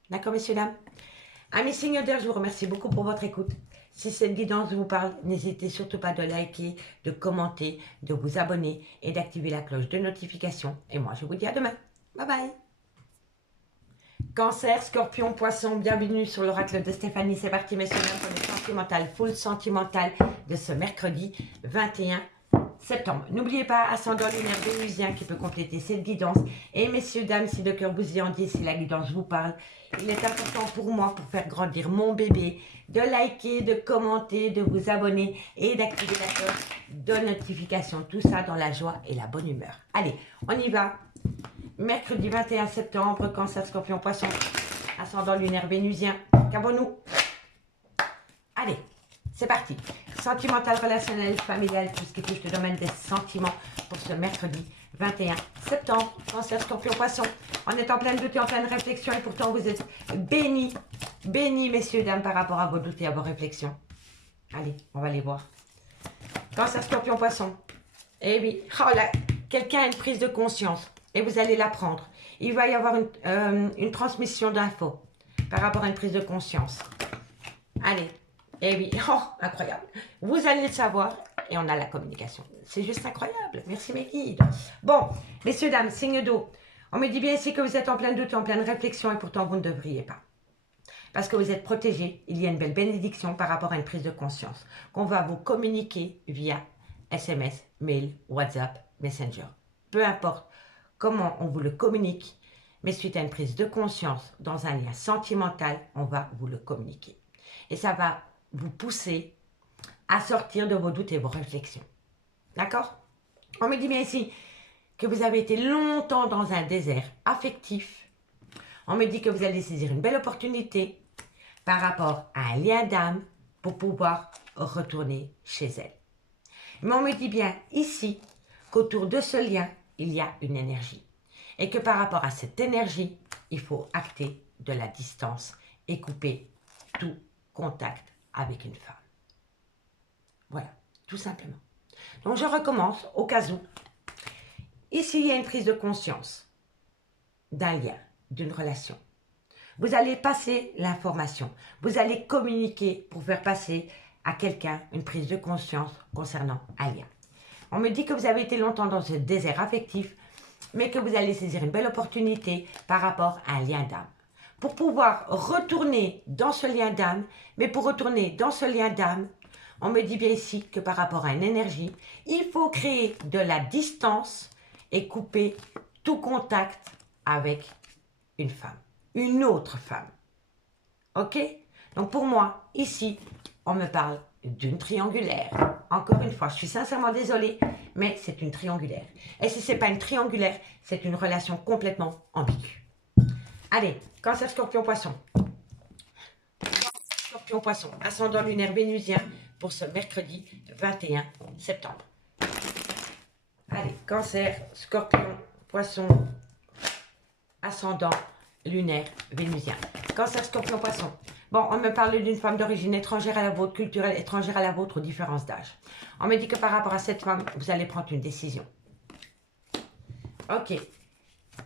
D'accord, messieurs, dames? Amis signes d'air, je vous remercie beaucoup pour votre écoute. Si cette guidance vous parle, n'hésitez surtout pas de liker, de commenter, de vous abonner et d'activer la cloche de notification. Et moi, je vous dis à demain. Bye bye. Cancer, Scorpion, Poisson, bienvenue sur l'oracle de Stéphanie. C'est parti, messieurs, dames, pour le sentimental, full sentimental de ce mercredi 21 septembre. N'oubliez pas, ascendant lunaire vénusien qui peut compléter cette guidance. Et messieurs, dames, si le cœur vous y en dit, si la guidance vous parle, il est important pour moi, pour faire grandir mon bébé, de liker, de commenter, de vous abonner et d'activer la cloche de notification. Tout ça dans la joie et la bonne humeur. Allez, on y va. Mercredi 21 septembre, Cancer, Scorpion, Poisson, ascendant lunaire vénusien. Qu'avons-nous? Allez, c'est parti. Sentimental, relationnel, familial, tout ce qui touche le domaine des sentiments pour ce mercredi 21 septembre. Cancer, Scorpion, Poisson. On est en pleine doute et en pleine réflexion et pourtant vous êtes bénis, bénis messieurs, dames, par rapport à vos doutes et à vos réflexions. Allez, on va les voir. Cancer, Scorpion, Poisson. Eh oui, oh là, quelqu'un a une prise de conscience et vous allez la prendre. Il va y avoir une transmission d'infos par rapport à une prise de conscience. Allez. Eh oui, oh, incroyable. Vous allez le savoir et on a la communication. C'est juste incroyable. Merci mes guides. Bon, messieurs, dames, signe d'eau. On me dit bien ici que vous êtes en plein doute, en pleine réflexion et pourtant vous ne devriez pas. Parce que vous êtes protégés, il y a une belle bénédiction par rapport à une prise de conscience qu'on va vous communiquer via SMS, mail, WhatsApp, Messenger. Peu importe comment on vous le communique, mais suite à une prise de conscience dans un lien sentimental, on va vous le communiquer. Et ça va vous pousser à sortir de vos doutes et vos réflexions. D'accord? On me dit bien ici que vous avez été longtemps dans un désert affectif. On me dit que vous allez saisir une belle opportunité par rapport à un lien d'âme pour pouvoir retourner chez elle. Mais on me dit bien ici qu'autour de ce lien, il y a une énergie. Et que par rapport à cette énergie, il faut acter de la distance et couper tout contact avec une femme. Voilà, tout simplement. Donc je recommence au cas où. Ici, il y a une prise de conscience d'un lien, d'une relation. Vous allez passer l'information. Vous allez communiquer pour faire passer à quelqu'un une prise de conscience concernant un lien. On me dit que vous avez été longtemps dans ce désert affectif, mais que vous allez saisir une belle opportunité par rapport à un lien d'âme. Pour pouvoir retourner dans ce lien d'âme, mais pour retourner dans ce lien d'âme, on me dit bien ici que par rapport à une énergie, il faut créer de la distance et couper tout contact avec une femme, une autre femme. Ok? Donc pour moi, ici, on me parle d'une triangulaire. Encore une fois, je suis sincèrement désolée, mais c'est une triangulaire. Et si ce n'est pas une triangulaire, c'est une relation complètement ambiguë. Allez, Cancer, Scorpion, Poisson. Scorpion, Poisson, ascendant lunaire vénusien pour ce mercredi 21 septembre. Allez, Cancer, Scorpion, Poisson, ascendant lunaire vénusien. Cancer, Scorpion, Poisson. Bon, on me parle d'une femme d'origine étrangère à la vôtre, culturelle étrangère à la vôtre, aux différences d'âge. On me dit que par rapport à cette femme, vous allez prendre une décision. Ok.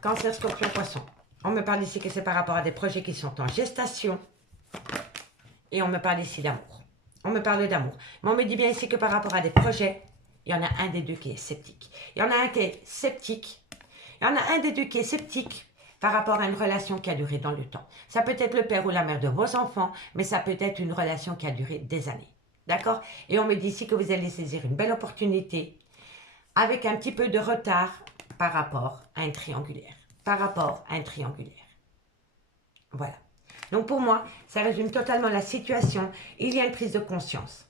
Cancer, Scorpion, Poisson. On me parle ici que c'est par rapport à des projets qui sont en gestation. Et on me parle ici d'amour. On me parle d'amour. Mais on me dit bien ici que par rapport à des projets, il y en a un des deux qui est sceptique. Il y en a un qui est sceptique. Il y en a un des deux qui est sceptique par rapport à une relation qui a duré dans le temps. Ça peut être le père ou la mère de vos enfants, mais ça peut être une relation qui a duré des années. D'accord? Et on me dit ici que vous allez saisir une belle opportunité avec un petit peu de retard par rapport à un triangulaire. Par rapport à un triangulaire. Voilà. Donc pour moi, ça résume totalement la situation. Il y a une prise de conscience.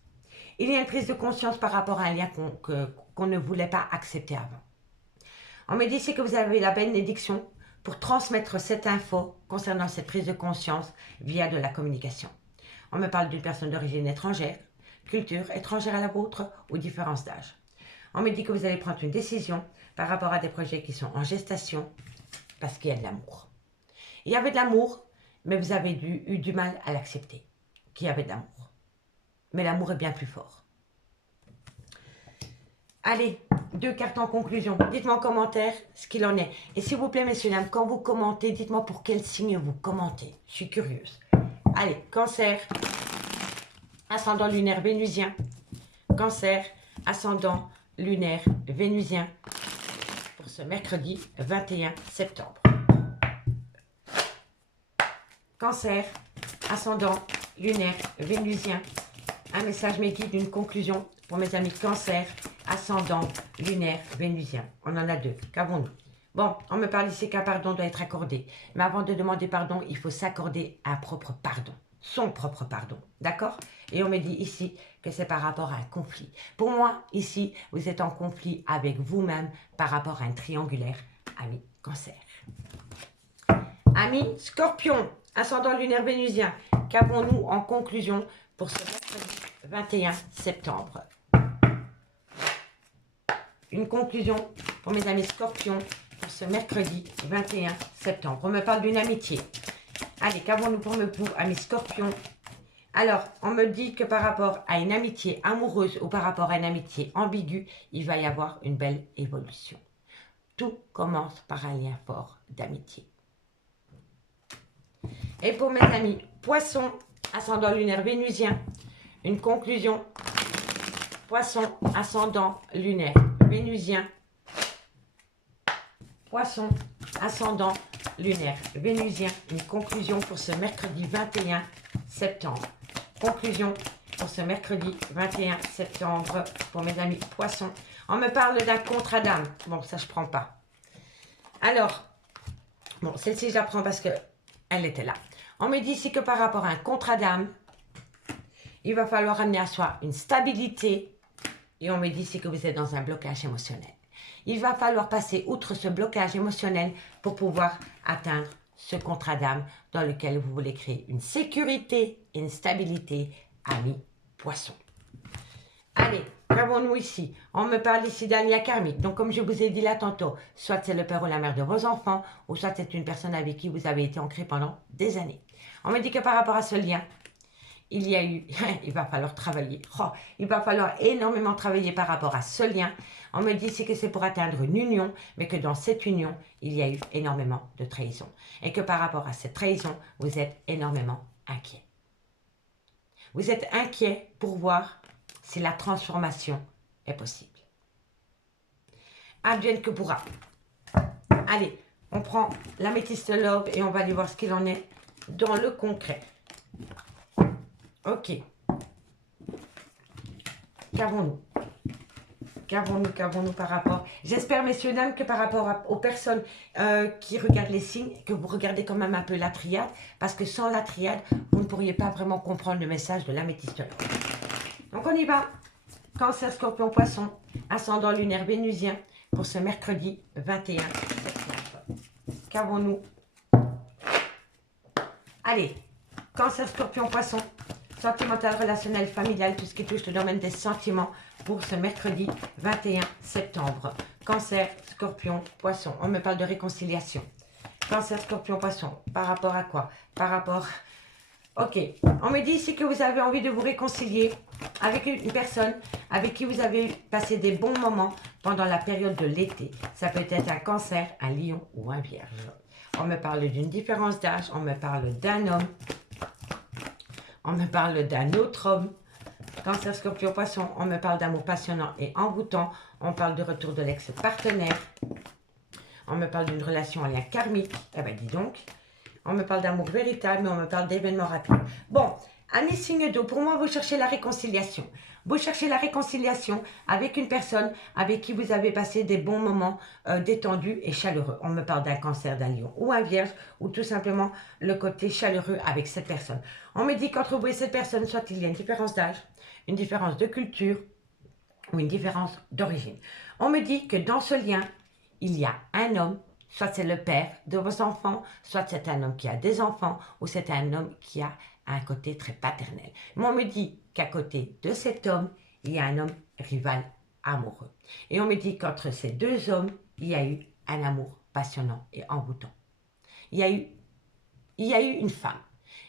Il y a une prise de conscience par rapport à un lien qu'on ne voulait pas accepter avant. On me dit ici que vous avez la bénédiction pour transmettre cette info concernant cette prise de conscience via de la communication. On me parle d'une personne d'origine étrangère, culture étrangère à la vôtre ou différence d'âge. On me dit que vous allez prendre une décision par rapport à des projets qui sont en gestation parce qu'il y a de l'amour. Il y avait de l'amour, mais vous avez eu du mal à l'accepter, qu'il y avait de l'amour. Mais l'amour est bien plus fort. Allez, 2 cartes en conclusion. Dites-moi en commentaire ce qu'il en est. Et s'il vous plaît, messieurs, dames, quand vous commentez, dites-moi pour quel signe vous commentez. Je suis curieuse. Allez, Cancer, ascendant lunaire vénusien. Cancer, ascendant lunaire vénusien pour ce mercredi 21 septembre. Cancer, ascendant lunaire vénusien. Un message me guide d'une conclusion pour mes amis Cancer, ascendant lunaire vénusien. On en a 2. Qu'avons-nous? Bon, on me parle ici qu'un pardon doit être accordé. Mais avant de demander pardon, il faut s'accorder un propre pardon. Son propre pardon. D'accord? Et on me dit ici que c'est par rapport à un conflit. Pour moi, ici, vous êtes en conflit avec vous-même par rapport à un triangulaire, ami Cancer. Ami Scorpion, ascendant lunaire vénusien. Qu'avons-nous en conclusion pour ce mercredi 21 septembre? Une conclusion pour mes amis Scorpions pour ce mercredi 21 septembre. On me parle d'une amitié. Allez, qu'avons-nous pour vous, amis Scorpions? Alors, on me dit que par rapport à une amitié amoureuse ou par rapport à une amitié ambiguë, il va y avoir une belle évolution. Tout commence par un lien fort d'amitié. Et pour mes amis Poissons, ascendant lunaire vénusien, une conclusion. Poisson, ascendant lunaire vénusien. Poisson, ascendant lunaire vénusien. Une conclusion pour ce mercredi 21 septembre. Conclusion pour ce mercredi 21 septembre pour mes amis Poissons. On me parle d'un contrat d'âme. Bon, ça je prends pas. Alors, bon, celle-ci je la prends parce que elle était là. On me dit ici que par rapport à un contrat d'âme, il va falloir amener à soi une stabilité. Et on me dit ici que vous êtes dans un blocage émotionnel. Il va falloir passer outre ce blocage émotionnel pour pouvoir atteindre ce contrat d'âme dans lequel vous voulez créer une sécurité et une stabilité, amis Poissons. Allez, qu'avons-nous ici? On me parle ici d'un lien karmique. Donc, comme je vous ai dit là tantôt, soit c'est le père ou la mère de vos enfants, ou soit c'est une personne avec qui vous avez été ancré pendant des années. On me dit que par rapport à ce lien, il va falloir travailler. Oh, il va falloir énormément travailler par rapport à ce lien. On me dit ici que c'est pour atteindre une union, mais que dans cette union, il y a eu énormément de trahison. Et que par rapport à cette trahison, vous êtes énormément inquiet. Vous êtes inquiet pour voir si la transformation est possible. Advienne que pourra. Allez, on prend l'améthyste Love et on va aller voir ce qu'il en est dans le concret. Ok. Qu'avons-nous? Qu'avons-nous par rapport... J'espère, messieurs, dames, que par rapport aux personnes qui regardent les signes, que vous regardez quand même un peu la triade, parce que sans la triade, vous ne pourriez pas vraiment comprendre le message de l'améthyste Love. Donc, on y va. Cancer, Scorpion, Poisson, ascendant lunaire vénusien pour ce mercredi 21 septembre. Qu'avons-nous? Allez, Cancer, Scorpion, Poisson, sentimental, relationnel, familial, tout ce qui touche le domaine des sentiments pour ce mercredi 21 septembre. Cancer, Scorpion, Poisson. On me parle de réconciliation. Cancer, Scorpion, Poisson. Par rapport à quoi? Par rapport Ok, on me dit ici que vous avez envie de vous réconcilier avec une personne avec qui vous avez passé des bons moments pendant la période de l'été. Ça peut être un cancer, un lion ou un vierge. On me parle d'une différence d'âge, on me parle d'un homme, on me parle d'un autre homme. Cancer, scorpion, poisson, on me parle d'amour passionnant et envoûtant. On parle de retour de l'ex-partenaire. On me parle d'une relation en lien karmique. Eh ben dis donc. On me parle d'amour véritable, mais on me parle d'événements rapides. Bon, amis signe d'eau, pour moi, vous cherchez la réconciliation. Vous cherchez la réconciliation avec une personne avec qui vous avez passé des bons moments détendus et chaleureux. On me parle d'un cancer, d'un lion ou un vierge, ou tout simplement le côté chaleureux avec cette personne. On me dit qu'entre vous et cette personne, soit il y a une différence d'âge, une différence de culture ou une différence d'origine. On me dit que dans ce lien, il y a un homme, soit c'est le père de vos enfants, soit c'est un homme qui a des enfants, ou c'est un homme qui a un côté très paternel. Mais on me dit qu'à côté de cet homme, il y a un homme rival amoureux. Et on me dit qu'entre ces deux hommes, il y a eu un amour passionnant et envoûtant. Il y a eu une femme.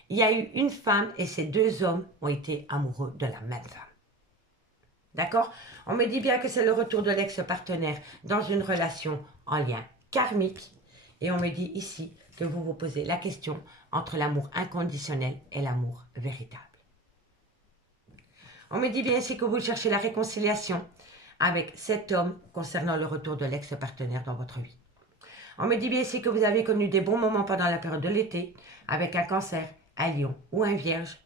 Il y a eu une femme et ces deux hommes ont été amoureux de la même femme. D'accord? On me dit bien que c'est le retour de l'ex-partenaire dans une relation en lien karmique. Et on me dit ici que vous vous posez la question entre l'amour inconditionnel et l'amour véritable. On me dit bien ici que vous cherchez la réconciliation avec cet homme concernant le retour de l'ex-partenaire dans votre vie. On me dit bien ici que vous avez connu des bons moments pendant la période de l'été avec un cancer, un lion ou un vierge.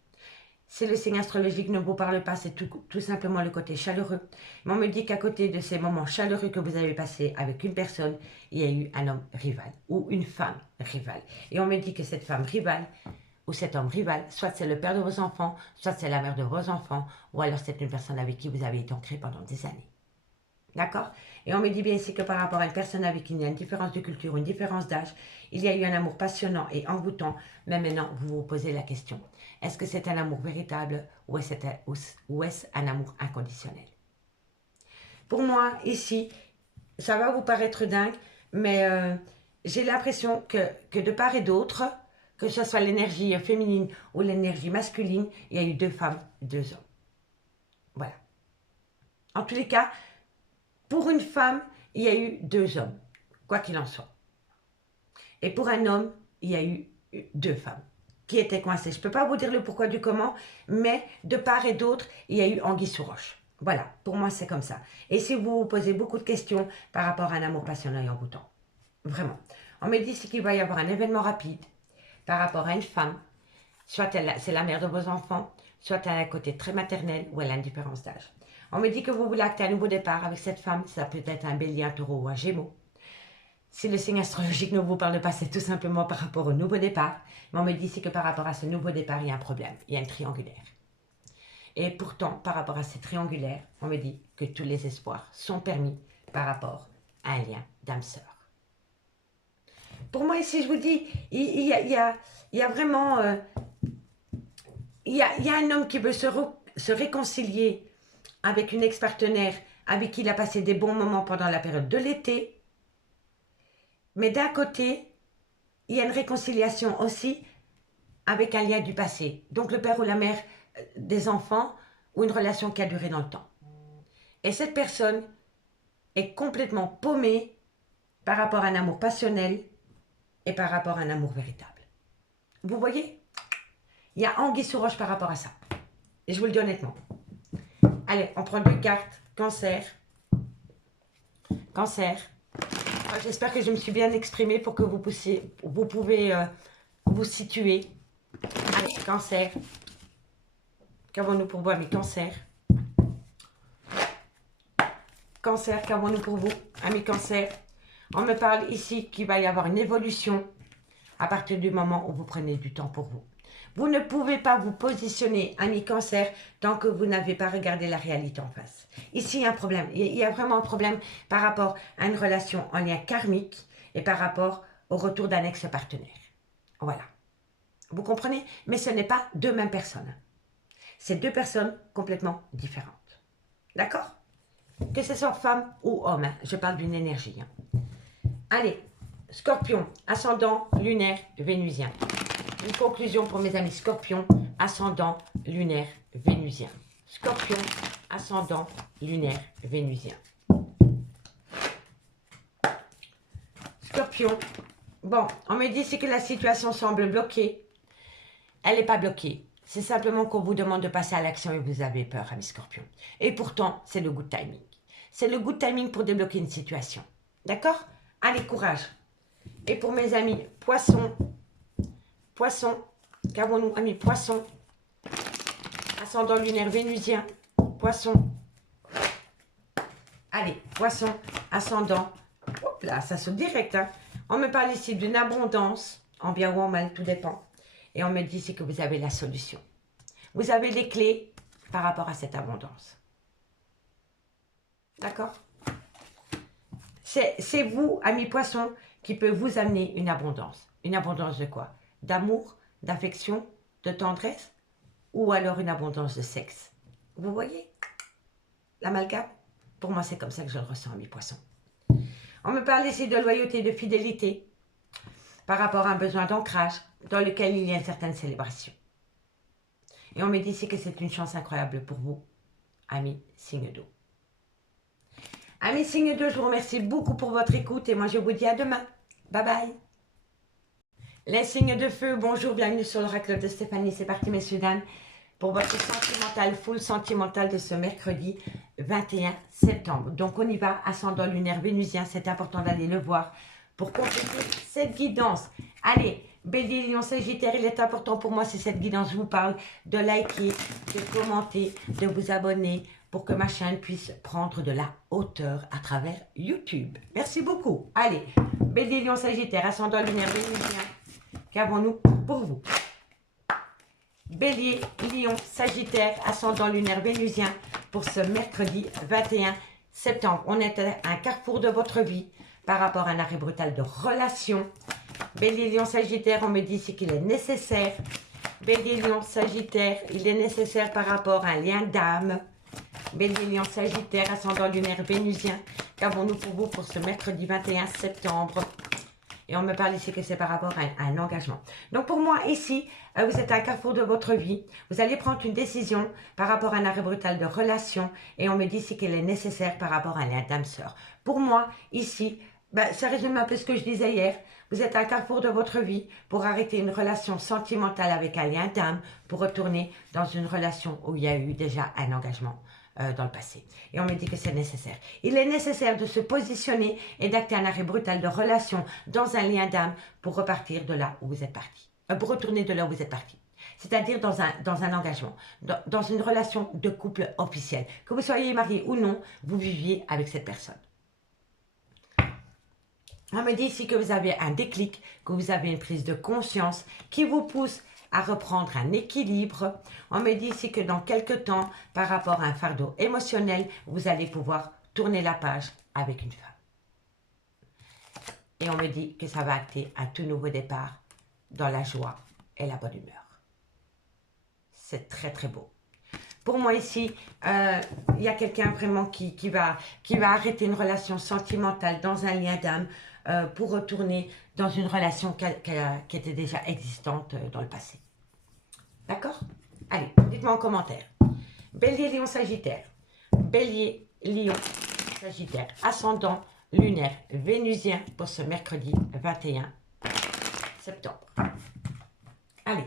Si le signe astrologique ne vous parle pas, c'est tout simplement le côté chaleureux. Mais on me dit qu'à côté de ces moments chaleureux que vous avez passés avec une personne, il y a eu un homme rival ou une femme rivale. Et on me dit que cette femme rivale ou cet homme rival, soit c'est le père de vos enfants, soit c'est la mère de vos enfants, ou alors c'est une personne avec qui vous avez été ancré pendant des années. D'accord? Et on me dit bien ici que par rapport à une personne avec qui il y a une différence de culture, une différence d'âge, il y a eu un amour passionnant et envoûtant, mais maintenant vous vous posez la question. Est-ce que c'est un amour véritable ou est-ce un amour inconditionnel? Pour moi, ici, ça va vous paraître dingue, mais j'ai l'impression que de part et d'autre, que ce soit l'énergie féminine ou l'énergie masculine, il y a eu deux femmes, deux hommes. Voilà. En tous les cas, pour une femme, il y a eu deux hommes, quoi qu'il en soit. Et pour un homme, il y a eu deux femmes qui étaient coincées. Je ne peux pas vous dire le pourquoi du comment, mais de part et d'autre, il y a eu anguille sous roche. Voilà, pour moi, c'est comme ça. Et si vous vous posez beaucoup de questions par rapport à un amour passionnant et envoûtant, vraiment, on me dit qu'il va y avoir un événement rapide par rapport à une femme, soit c'est la mère de vos enfants, soit elle a un côté très maternel ou elle a une différence d'âge. On me dit que vous voulez acter un nouveau départ avec cette femme, ça peut être un bélier, un taureau ou un gémeau. Si le signe astrologique ne vous parle pas, c'est tout simplement par rapport au nouveau départ. Mais on me dit ici que par rapport à ce nouveau départ, il y a un problème, il y a une triangulaire. Et pourtant, par rapport à ces triangulaires, on me dit que tous les espoirs sont permis par rapport à un lien d'âme-sœur. Pour moi, ici, je vous dis, il y a vraiment... il y a un homme qui veut se réconcilier avec une ex-partenaire avec qui il a passé des bons moments pendant la période de l'été. Mais d'un côté, il y a une réconciliation aussi avec un lien du passé. Donc le père ou la mère des enfants ou une relation qui a duré dans le temps. Et cette personne est complètement paumée par rapport à un amour passionnel et par rapport à un amour véritable. Vous voyez? Il y a anguille sous roche par rapport à ça. Et je vous le dis honnêtement. Allez, on prend deux cartes. Cancer. Cancer. J'espère que je me suis bien exprimée pour que vous pouvez vous situer. Allez, Cancer. Qu'avons-nous pour vous, amis Cancer? Cancer, qu'avons-nous pour vous, amis Cancer? On me parle ici qu'il va y avoir une évolution à partir du moment où vous prenez du temps pour vous. Vous ne pouvez pas vous positionner, ami Cancer, tant que vous n'avez pas regardé la réalité en face. Ici, il y a un problème. Il y a vraiment un problème par rapport à une relation en lien karmique et par rapport au retour d'un ex-partenaire. Voilà. Vous comprenez? Mais ce n'est pas deux mêmes personnes. C'est deux personnes complètement différentes. D'accord? Que ce soit femme ou homme, hein. Je parle d'une énergie. Hein. Allez, Scorpion, ascendant lunaire vénusien. Une conclusion pour mes amis Scorpion, ascendant lunaire vénusien. Scorpion, ascendant lunaire vénusien. Scorpion, bon, on me dit c'est que la situation semble bloquée. Elle n'est pas bloquée. C'est simplement qu'on vous demande de passer à l'action et vous avez peur, amis Scorpion. Et pourtant, c'est le good timing. C'est le good timing pour débloquer une situation. D'accord? Allez, courage. Et pour mes amis Poissons, Poissons, qu'avons-nous, amis Poissons? Ascendant lunaire vénusien, Poissons. Allez, Poissons, ascendant. Hop là, ça saute direct. Hein. On me parle ici d'une abondance, en bien ou en mal, tout dépend. Et on me dit ici que vous avez la solution. Vous avez les clés par rapport à cette abondance. D'accord? C'est vous, amis Poissons, qui peut vous amener une abondance. Une abondance de quoi? D'amour, d'affection, de tendresse, ou alors une abondance de sexe. Vous voyez l'amalgame? Pour moi, c'est comme ça que je le ressens, mes poissons. On me parle ici de loyauté, de fidélité, par rapport à un besoin d'ancrage, dans lequel il y a une certaine célébration. Et on me dit ici que c'est une chance incroyable pour vous, amis signe d'eau. Amis signe d'eau, je vous remercie beaucoup pour votre écoute et moi je vous dis à demain. Bye bye. Les signes de feu, bonjour, bienvenue sur l'oracle de Stéphanie. C'est parti, messieurs, dames, pour votre sentimental, full sentimental de ce mercredi 21 septembre. Donc, on y va, ascendant lunaire vénusien, c'est important d'aller le voir pour compléter cette guidance. Allez, Bélier, Lion, Sagittaire, il est important pour moi, si cette guidance vous parle, de liker, de commenter, de vous abonner pour que ma chaîne puisse prendre de la hauteur à travers YouTube. Merci beaucoup. Allez, Bélier, Lion, Sagittaire, ascendant lunaire vénusien. Qu'avons-nous pour vous? Bélier, Lion, Sagittaire, ascendant lunaire vénusien pour ce mercredi 21 septembre. On est à un carrefour de votre vie par rapport à un arrêt brutal de relation. Bélier, Lion, Sagittaire, on me dit ici qu'il est nécessaire. Bélier, Lion, Sagittaire, il est nécessaire par rapport à un lien d'âme. Bélier, Lion, Sagittaire, ascendant lunaire vénusien. Qu'avons-nous pour vous pour ce mercredi 21 septembre? Et on me parle ici que c'est par rapport à un engagement. Donc pour moi, ici, vous êtes à un carrefour de votre vie. Vous allez prendre une décision par rapport à un arrêt brutal de relation. Et on me dit ici qu'elle est nécessaire par rapport à un lien d'âme-sœur. Pour moi, ici, ça résume un peu ce que je disais hier. Vous êtes à un carrefour de votre vie pour arrêter une relation sentimentale avec un lien d'âme, pour retourner dans une relation où il y a eu déjà un engagement dans le passé. Et on me dit que c'est nécessaire. Il est nécessaire de se positionner et d'acter un arrêt brutal de relation dans un lien d'âme pour repartir de là où vous êtes parti. Pour retourner de là où vous êtes parti. C'est-à-dire dans un engagement, dans une relation de couple officielle. Que vous soyez marié ou non, vous viviez avec cette personne. On me dit ici que vous avez un déclic, que vous avez une prise de conscience qui vous pousse à reprendre un équilibre. On me dit ici que dans quelques temps, par rapport à un fardeau émotionnel, vous allez pouvoir tourner la page avec une femme. Et on me dit que ça va acter un tout nouveau départ dans la joie et la bonne humeur. C'est très très beau. Pour moi ici, il y a quelqu'un vraiment qui va arrêter une relation sentimentale dans un lien d'âme pour retourner dans une relation qui était déjà existante dans le passé. D'accord? Allez, dites-moi en commentaire. Bélier, Lion, Sagittaire. Bélier, Lion, Sagittaire. Ascendant lunaire vénusien pour ce mercredi 21 septembre. Allez.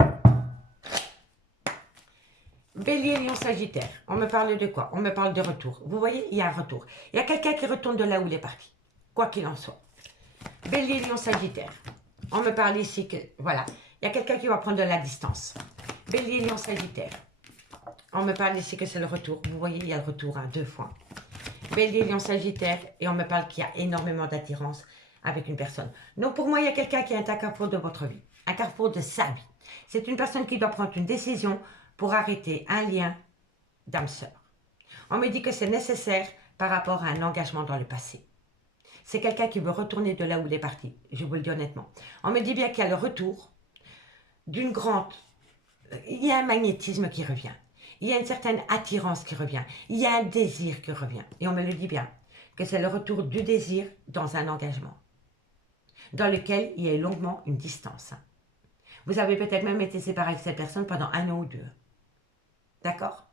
Bélier, Lion, Sagittaire. On me parle de quoi? On me parle de retour. Vous voyez, il y a un retour. Il y a quelqu'un qui retourne de là où il est parti. Quoi qu'il en soit. Bélier, Lion, Sagittaire. On me parle ici que, voilà, il y a quelqu'un qui va prendre de la distance. Bélier, Lion, Sagittaire. On me parle ici que c'est le retour. Vous voyez, il y a le retour à 2 fois. Bélier, Lion, Sagittaire. Et on me parle qu'il y a énormément d'attirance avec une personne. Donc pour moi, il y a quelqu'un qui est un carrefour de votre vie. Un carrefour de sa vie. C'est une personne qui doit prendre une décision pour arrêter un lien d'âme-sœur. On me dit que c'est nécessaire par rapport à un engagement dans le passé. C'est quelqu'un qui veut retourner de là où il est parti, je vous le dis honnêtement. On me dit bien qu'il y a le retour d'une grande... Il y a un magnétisme qui revient. Il y a une certaine attirance qui revient. Il y a un désir qui revient. Et on me le dit bien, que c'est le retour du désir dans un engagement, dans lequel il y a longuement une distance. Vous avez peut-être même été séparé avec cette personne pendant 1 an ou 2. D'accord?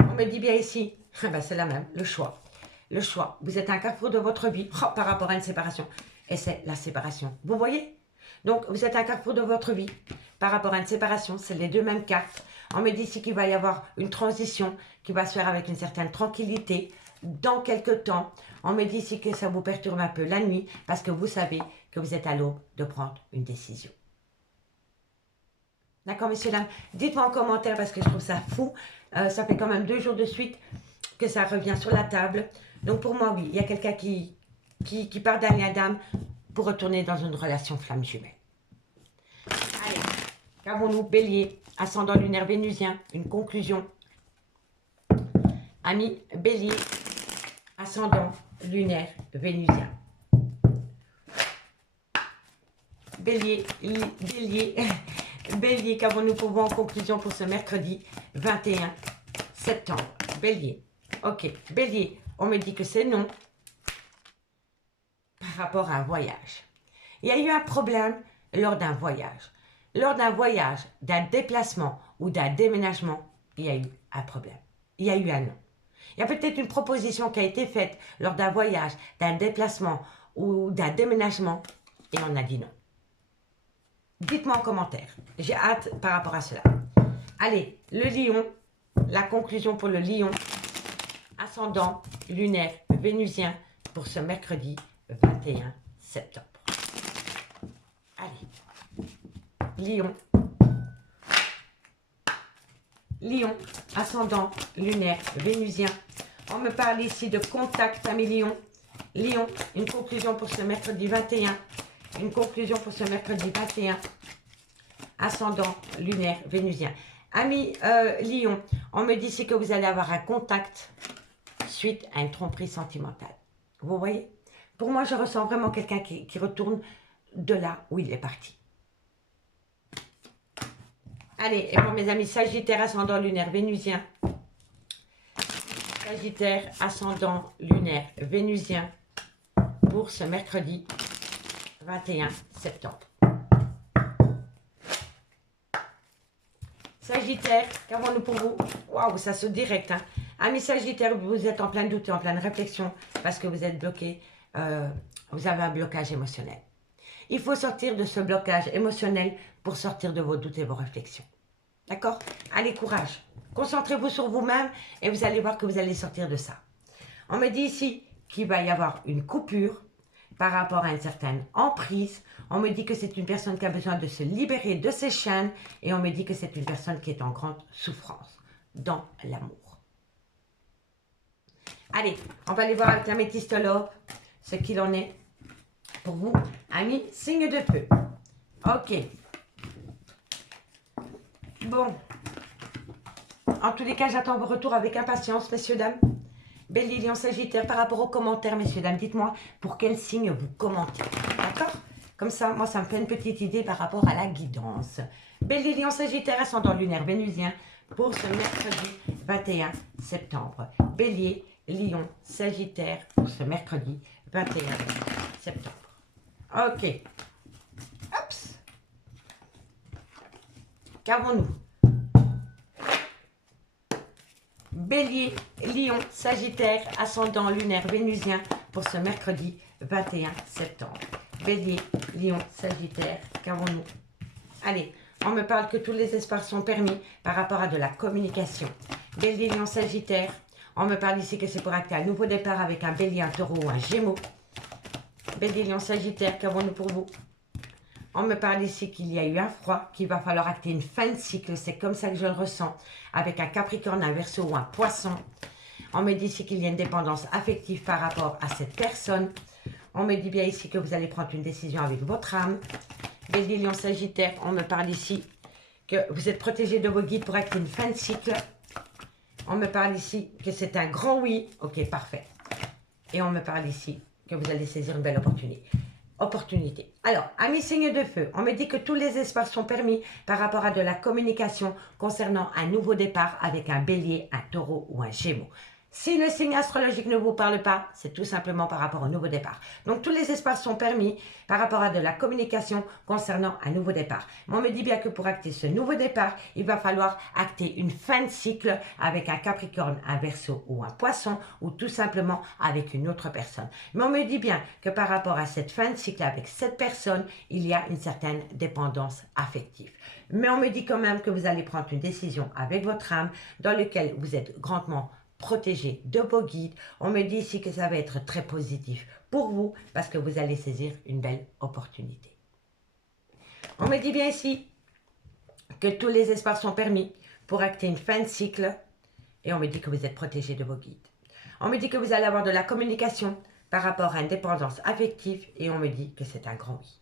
On me dit bien ici, ben c'est la même, le choix. Le choix. Vous êtes à un carrefour de votre vie par rapport à une séparation. Et c'est la séparation. Vous voyez? Donc, vous êtes à un carrefour de votre vie par rapport à une séparation. C'est les deux mêmes cartes. On me dit ici qu'il va y avoir une transition qui va se faire avec une certaine tranquillité dans quelques temps. On me dit ici que ça vous perturbe un peu la nuit parce que vous savez que vous êtes à l'aube de prendre une décision. D'accord, messieurs, dames? Dites-moi en commentaire parce que je trouve ça fou. Ça fait quand même 2 jours de suite que ça revient sur la table. Donc pour moi, oui, il y a quelqu'un qui part d'un lien d'âme pour retourner dans une relation flamme jumelle. Allez, qu'avons-nous? Bélier, ascendant lunaire vénusien, une conclusion. Ami, Bélier, ascendant lunaire vénusien. Bélier, Bélier, qu'avons-nous pour vous en conclusion pour ce mercredi 21 septembre? Bélier, ok, Bélier, on me dit que c'est non par rapport à un voyage. Il y a eu un problème lors d'un voyage. Lors d'un voyage, d'un déplacement ou d'un déménagement, il y a eu un problème. Il y a eu un non. Il y a peut-être une proposition qui a été faite lors d'un voyage, d'un déplacement ou d'un déménagement et on a dit non. Dites-moi en commentaire. J'ai hâte par rapport à cela. Allez, le lion, la conclusion pour le lion, ascendant lunaire vénusien pour ce mercredi 21 septembre. Allez, lion, lion, ascendant lunaire vénusien. On me parle ici de contact, ami lion. Lion, une conclusion pour ce mercredi 21. Une conclusion pour ce mercredi 21. Ascendant lunaire vénusien. Ami lion, on me dit ici que vous allez avoir un contact suite à une tromperie sentimentale. Vous voyez? Pour moi, je ressens vraiment quelqu'un qui retourne de là où il est parti. Allez, et pour mes amis Sagittaire, ascendant lunaire vénusien. Sagittaire, ascendant lunaire vénusien pour ce mercredi 21 septembre. Sagittaire, qu'avons-nous pour vous? Waouh, ça saute direct. Hein. Amis Sagittaire, vous êtes en plein doute et en pleine réflexion parce que vous êtes bloqué. Vous avez un blocage émotionnel. Il faut sortir de ce blocage émotionnel pour sortir de vos doutes et vos réflexions. D'accord? Allez, courage. Concentrez-vous sur vous-même et vous allez voir que vous allez sortir de ça. On me dit ici qu'il va y avoir une coupure par rapport à une certaine emprise. On me dit que c'est une personne qui a besoin de se libérer de ses chaînes et on me dit que c'est une personne qui est en grande souffrance dans l'amour. Allez, on va aller voir avec l'améthystologue ce qu'il en est pour vous, amis, signe de feu. Ok. Bon. En tous les cas, j'attends vos retours avec impatience, messieurs, dames. Bélier, Lion, Sagittaire, par rapport aux commentaires, messieurs, dames, dites-moi pour quel signe vous commentez. D'accord? Comme ça, moi, ça me fait une petite idée par rapport à la guidance. Bélier, Lion, Sagittaire, ascendant lunaire vénusien pour ce mercredi 21 septembre. Bélier, Lion, Sagittaire pour ce mercredi 21 septembre. Ok. Oups. Qu'avons-nous? Bélier, Lion, Sagittaire, ascendant lunaire vénusien pour ce mercredi 21 septembre. Bélier, Lion, Sagittaire, qu'avons-nous? Allez, on me parle que tous les espaces sont permis par rapport à de la communication. Bélier, Lion, Sagittaire, on me parle ici que c'est pour acter un nouveau départ avec un Bélier, un Taureau ou un Gémeaux. Bélier, Lion, Sagittaire, qu'avons-nous pour vous? On me parle ici qu'il y a eu un froid, qu'il va falloir acter une fin de cycle. C'est comme ça que je le ressens, avec un Capricorne, un Verseau ou un Poisson. On me dit ici qu'il y a une dépendance affective par rapport à cette personne. On me dit bien ici que vous allez prendre une décision avec votre âme. Bélier, Lion, Sagittaire, on me parle ici que vous êtes protégé de vos guides pour acter une fin de cycle. On me parle ici que c'est un grand oui. Ok, parfait. Et on me parle ici que vous allez saisir une belle opportunité. Alors, amis signes de feu, on me dit que tous les espaces sont permis par rapport à de la communication concernant un nouveau départ avec un Bélier, un Taureau ou un Gémeaux. Si le signe astrologique ne vous parle pas, c'est tout simplement par rapport au nouveau départ. Donc tous les espaces sont permis par rapport à de la communication concernant un nouveau départ. Mais on me dit bien que pour acter ce nouveau départ, il va falloir acter une fin de cycle avec un Capricorne, un Verseau ou un Poisson, ou tout simplement avec une autre personne. Mais on me dit bien que par rapport à cette fin de cycle avec cette personne, il y a une certaine dépendance affective. Mais on me dit quand même que vous allez prendre une décision avec votre âme dans laquelle vous êtes grandement protégé de vos guides. On me dit ici que ça va être très positif pour vous parce que vous allez saisir une belle opportunité. On me dit bien ici que tous les espaces sont permis pour acter une fin de cycle et on me dit que vous êtes protégé de vos guides. On me dit que vous allez avoir de la communication par rapport à une dépendance affective et on me dit que c'est un grand oui.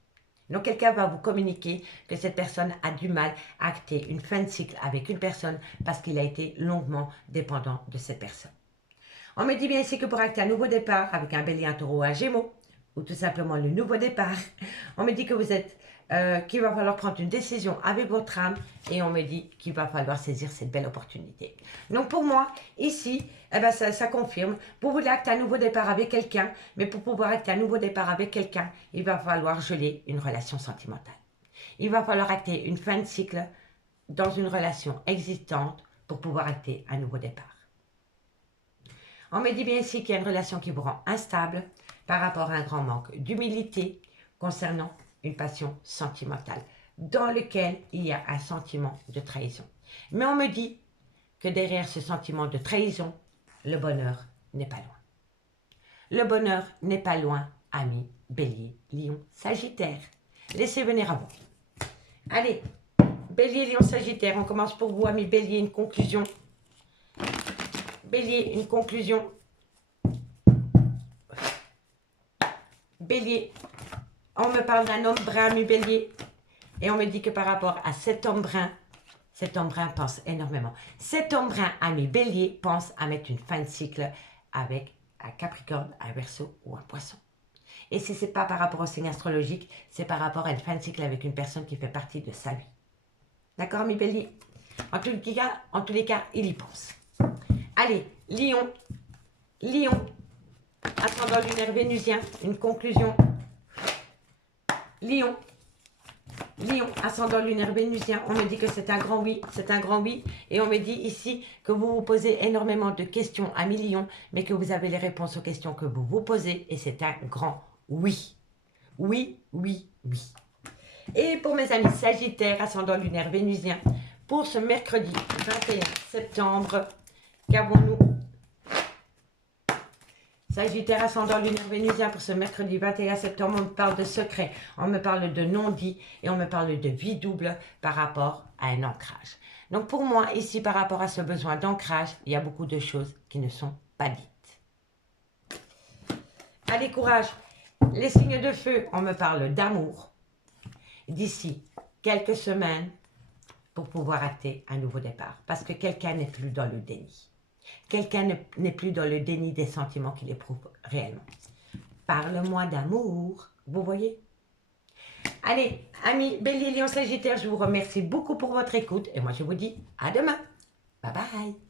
Donc quelqu'un va vous communiquer que cette personne a du mal à acter une fin de cycle avec une personne parce qu'il a été longuement dépendant de cette personne. On me dit bien ici que pour acter un nouveau départ avec un Bélier, un Taureau, un Gémeaux, ou tout simplement le nouveau départ, on me dit que vous êtes, qu'il va falloir prendre une décision avec votre âme et on me dit qu'il va falloir saisir cette belle opportunité. Donc pour moi, ici, eh ben ça confirme. Vous voulez acter un nouveau départ avec quelqu'un, mais pour pouvoir acter un nouveau départ avec quelqu'un, il va falloir geler une relation sentimentale. Il va falloir acter une fin de cycle dans une relation existante pour pouvoir acter un nouveau départ. On me dit bien ici qu'il y a une relation qui vous rend instable par rapport à un grand manque d'humilité concernant une passion sentimentale dans lequel il y a un sentiment de trahison. Mais on me dit que derrière ce sentiment de trahison, le bonheur n'est pas loin. Le bonheur n'est pas loin, amis Bélier, Lion, Sagittaire. Laissez venir à vous. Allez, Bélier, Lion, Sagittaire, on commence pour vous, amis Bélier, une conclusion. Bélier, une conclusion. Bélier, on me parle d'un homme brun, ami Bélier, et on me dit que par rapport à cet homme brun pense énormément. Cet homme brun, ami Bélier, pense à mettre une fin de cycle avec un Capricorne, un Verseau ou un Poisson. Et si ce n'est pas par rapport au signe astrologique, c'est par rapport à une fin de cycle avec une personne qui fait partie de sa vie. D'accord, ami Bélier? En tous les cas, il y pense. Allez, Lion, Lion, ascendant lunaire vénusien, une conclusion. Lion, Lion, ascendant lunaire vénusien, on me dit que c'est un grand oui, c'est un grand oui. Et on me dit ici que vous vous posez énormément de questions, amis Lion, mais que vous avez les réponses aux questions que vous vous posez. Et c'est un grand oui. Oui, oui, oui. Et pour mes amis Sagittaires, ascendant lunaire vénusien, pour ce mercredi 21 septembre, qu'avons-nous? Sagittaire, ascendant lunaire vénusien, pour ce mercredi 21 septembre, on me parle de secret, on me parle de non-dit et on me parle de vie double par rapport à un ancrage. Donc pour moi, ici, par rapport à ce besoin d'ancrage, il y a beaucoup de choses qui ne sont pas dites. Allez, courage. Les signes de feu, on me parle d'amour. D'ici quelques semaines, pour pouvoir acter un nouveau départ. Parce que quelqu'un n'est plus dans le déni. Quelqu'un n'est plus dans le déni des sentiments qu'il éprouve réellement. Parle-moi d'amour, vous voyez? Allez, amis Bélier, Lion, Sagittaire, je vous remercie beaucoup pour votre écoute. Et moi, je vous dis à demain. Bye bye.